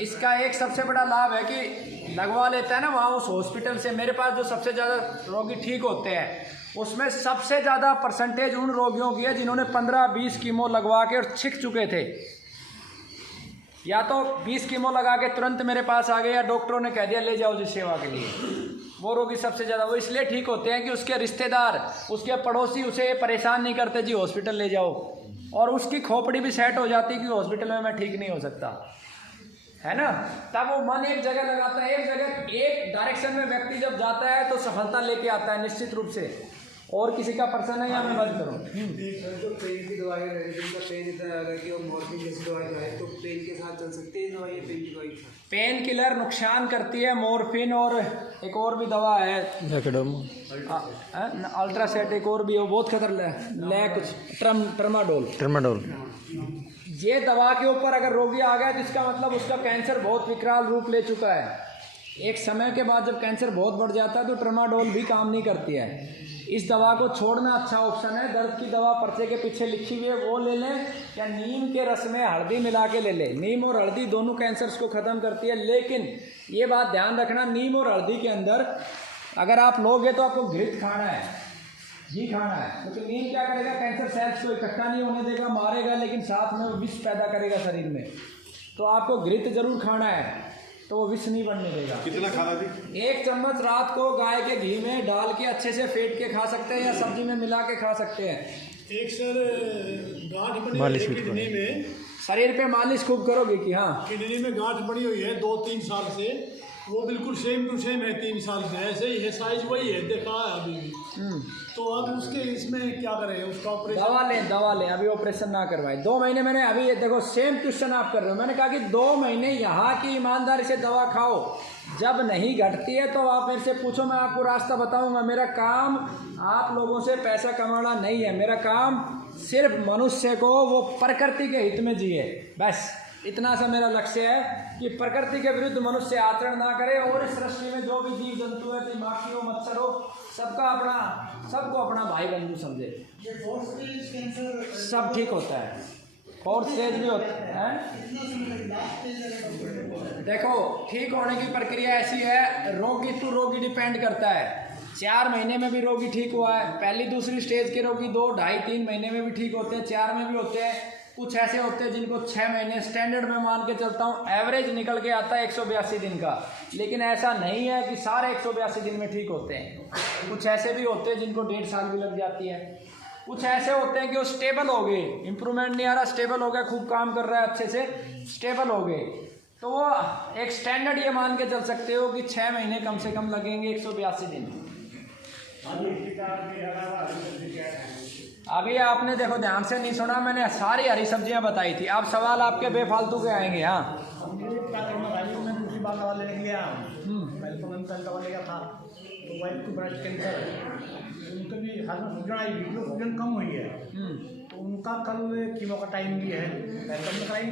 इसका एक सबसे बड़ा लाभ है कि लगवा लेता है ना वहाँ उस हॉस्पिटल से, मेरे पास जो सबसे ज़्यादा रोगी ठीक होते हैं उसमें सबसे ज़्यादा परसेंटेज उन रोगियों की है जिन्होंने 15-20 कीमो लगवा के और छिक चुके थे, या तो 20 कीमो लगा के तुरंत मेरे पास आ गए, या डॉक्टरों ने कह दिया ले जाओ जी सेवा के लिए। वो रोगी सबसे ज़्यादा वो इसलिए ठीक होते हैं कि उसके रिश्तेदार, उसके पड़ोसी उसे परेशान नहीं करते जी हॉस्पिटल ले जाओ, और उसकी खोपड़ी भी सेट हो जाती कि हॉस्पिटल में मैं ठीक नहीं हो सकता, है ना। तब वो मन एक जगह लगाता है, एक जगह एक डायरेक्शन में व्यक्ति जब जाता है तो सफलता लेके आता है निश्चित रूप से। और किसी का प्रश्न है या मैं बंद करूँ? जो पेन की दवाई है, जिनका पेन इतना ज़्यादा है कि वो मॉर्फिन जैसी दवाई है, तो पेन के साथ चल सकती है दवाई, पेन की दवाई के साथ? पेन किलर नुकसान करती है, मॉर्फिन, और एक और भी दवा है अल्ट्रासेट, एक और भी है, वो बहुत खतरनाक कुछ ट्रामाडोल। ये दवा के ऊपर अगर रोगी आ गया तो इसका मतलब उसका कैंसर बहुत विकराल रूप ले चुका है। एक समय के बाद जब कैंसर बहुत बढ़ जाता है तो ट्रामाडोल भी काम नहीं करती है। इस दवा को छोड़ना अच्छा ऑप्शन है। दर्द की दवा पर्चे के पीछे लिखी हुई है वो ले लें, या नीम के रस में हल्दी मिला के ले लें। नीम और हल्दी दोनों कैंसर्स को ख़त्म करती है, लेकिन ये बात ध्यान रखना, नीम और हल्दी के अंदर अगर आप लोगे तो आपको घृत खाना है, घी खाना है, क्योंकि नीम क्या करेगा, कैंसर सेल्स को इकट्ठा नहीं होने देगा, मारेगा, लेकिन साथ में विष पैदा करेगा शरीर में। तो आपको घृत जरूर खाना है, तो वो विष नहीं बनने देगा। कितना खाना थी? 1 चम्मच रात को गाय के घी में डाल के अच्छे से फेंट के खा सकते हैं, या सब्जी में मिला के खा सकते हैं। एक सर गांठ बनी हुई है किडनी में, शरीर पे मालिश खूब करोगे कि हाँ, किडनी में गांठ बनी हुई है 2-3 साल से, वो बिल्कुल सेम टू सेम है 3 साल से, ऐसे ही है, साइज वही है, देखा है अभी भी। तो अब उसके इसमें क्या करें, उसका ऑपरेशन? दवा लें, अभी ऑपरेशन ना करवाएं। 2 महीने मैंने अभी ये देखो सेम क्वेश्चन आप कर रहे हो, मैंने कहा कि 2 महीने यहाँ की ईमानदारी से दवा खाओ, जब नहीं घटती है तो आप मेरे से पूछो, मैं आपको रास्ता बताऊंगा। मेरा काम आप लोगों से पैसा कमाना नहीं है, मेरा काम सिर्फ मनुष्य को वो प्रकृति के हित में जिए, बस इतना सा मेरा लक्ष्य है कि प्रकृति के विरुद्ध मनुष्य आचरण ना करे, और इस सृष्टि में जो भी जीव जंतु है, माखी हो, मच्छर हो, सबको अपना भाई बंधु समझे। सब ठीक होता है, 4th स्टेज भी होता है। देखो ठीक होने की प्रक्रिया ऐसी है, रोगी टू रोगी डिपेंड करता है। 4 महीने में भी रोगी ठीक हुआ है, पहली दूसरी स्टेज के रोगी 2, ढाई, 3 महीने में भी ठीक होते हैं, 4 में भी होते हैं, कुछ ऐसे होते हैं जिनको 6 महीने स्टैंडर्ड में मान के चलता हूँ एवरेज निकल के आता है 182 दिन का, लेकिन ऐसा नहीं है कि सारे 182 दिन में ठीक होते हैं। कुछ ऐसे भी होते हैं जिनको 1.5 साल भी लग जाती है। कुछ ऐसे होते हैं कि वो स्टेबल हो गए, इम्प्रूवमेंट नहीं आ रहा, स्टेबल हो गया, खूब काम कर रहा है, अच्छे से स्टेबल हो गए, तो वो एक स्टैंडर्ड ये मान के चल सकते हो कि 6 महीने कम से कम लगेंगे 182 दिन। अभी आपने देखो ध्यान से नहीं सुना, मैंने सारी हरी सब्जियां बताई थी। अब सवाल आपके बेफालतू के आएंगे। हाँ मैं दूसरी बार दवा लेने के लिए आया हूँ। पहले तो मैंने दवा लिया था, तो वाइफ को ब्रेस्ट कैंसर, उनके भी हाथ में सूजन आई, सूजन कम हुई है, तो उनका कल कीमो का टाइम भी है।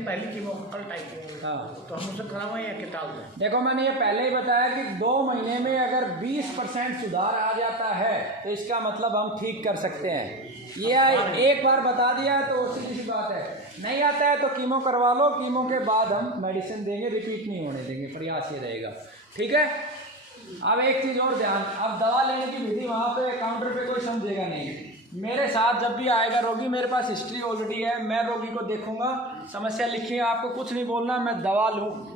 पहली कीमो का कल टाइम। हाँ, तो हम उसे करावे या क्या टाल दें? देखो मैंने ये पहले ही बताया कि 2 महीने में अगर 20% सुधार आ जाता है तो इसका मतलब हम ठीक कर सकते हैं। ये एक बार बता दिया तो सीधी सी बात है। नहीं आता है तो कीमो करवा लो, कीमो के बाद हम मेडिसिन देंगे, रिपीट नहीं होने देंगे, प्रयास ये रहेगा। ठीक है। अब एक चीज़ और ध्यान, अब दवा लेने की विधि वहाँ पे काउंटर पे कोई समझेगा नहीं। मेरे साथ जब भी आएगा रोगी, मेरे पास हिस्ट्री ऑलरेडी है, मैं रोगी को देखूंगा, समस्या लिखी है, आपको कुछ नहीं बोलना, मैं दवा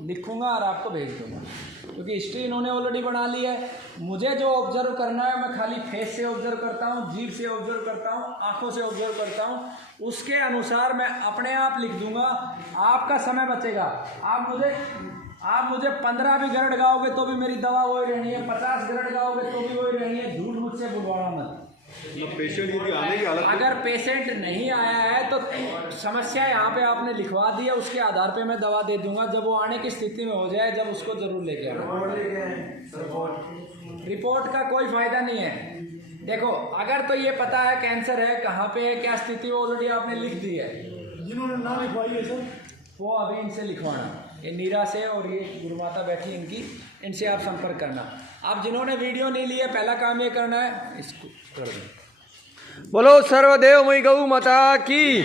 लिखूंगा और आपको भेज दूंगा, क्योंकि हिस्ट्री इन्होंने ऑलरेडी बना ली है। मुझे जो ऑब्जर्व करना है मैं खाली फेस से ऑब्जर्व करता हूँ, जीभ से ऑब्जर्व करता हूँ, आंखों से ऑब्जर्व करता हूँ, उसके अनुसार मैं अपने आप लिख दूंगा। आपका समय बचेगा। आप मुझे 15 भी गरड़ गाओगे तो भी मेरी दवा वही रहनी है, 50 गरड़ गाओगे तो भी वही रहनी है। झूठ मुझसे बुलवाना मत। पेशेंट यदि आने की हालत अगर पेशेंट नहीं आया है तो समस्या यहाँ पे आपने लिखवा दी है, उसके आधार पे मैं दवा दे दूंगा। जब वो आने की स्थिति में हो जाए, जब उसको जरूर लेके आना। रिपोर्ट का कोई फायदा नहीं है। देखो अगर तो ये पता है कैंसर है, कहाँ पे है, क्या स्थिति, वो ऑलरेडी आपने लिख दी है। जिन्होंने ना लिखवाई है सर, वो अभी इनसे लिखवाना, ये नीरा से और ये गुरुमाता बैठी इनकी, इनसे आप संपर्क करना। आप जिन्होंने वीडियो नहीं ली है, पहला काम ये करना है, इसको कर दो। बोलो सर्वदेव मई गौ माता की।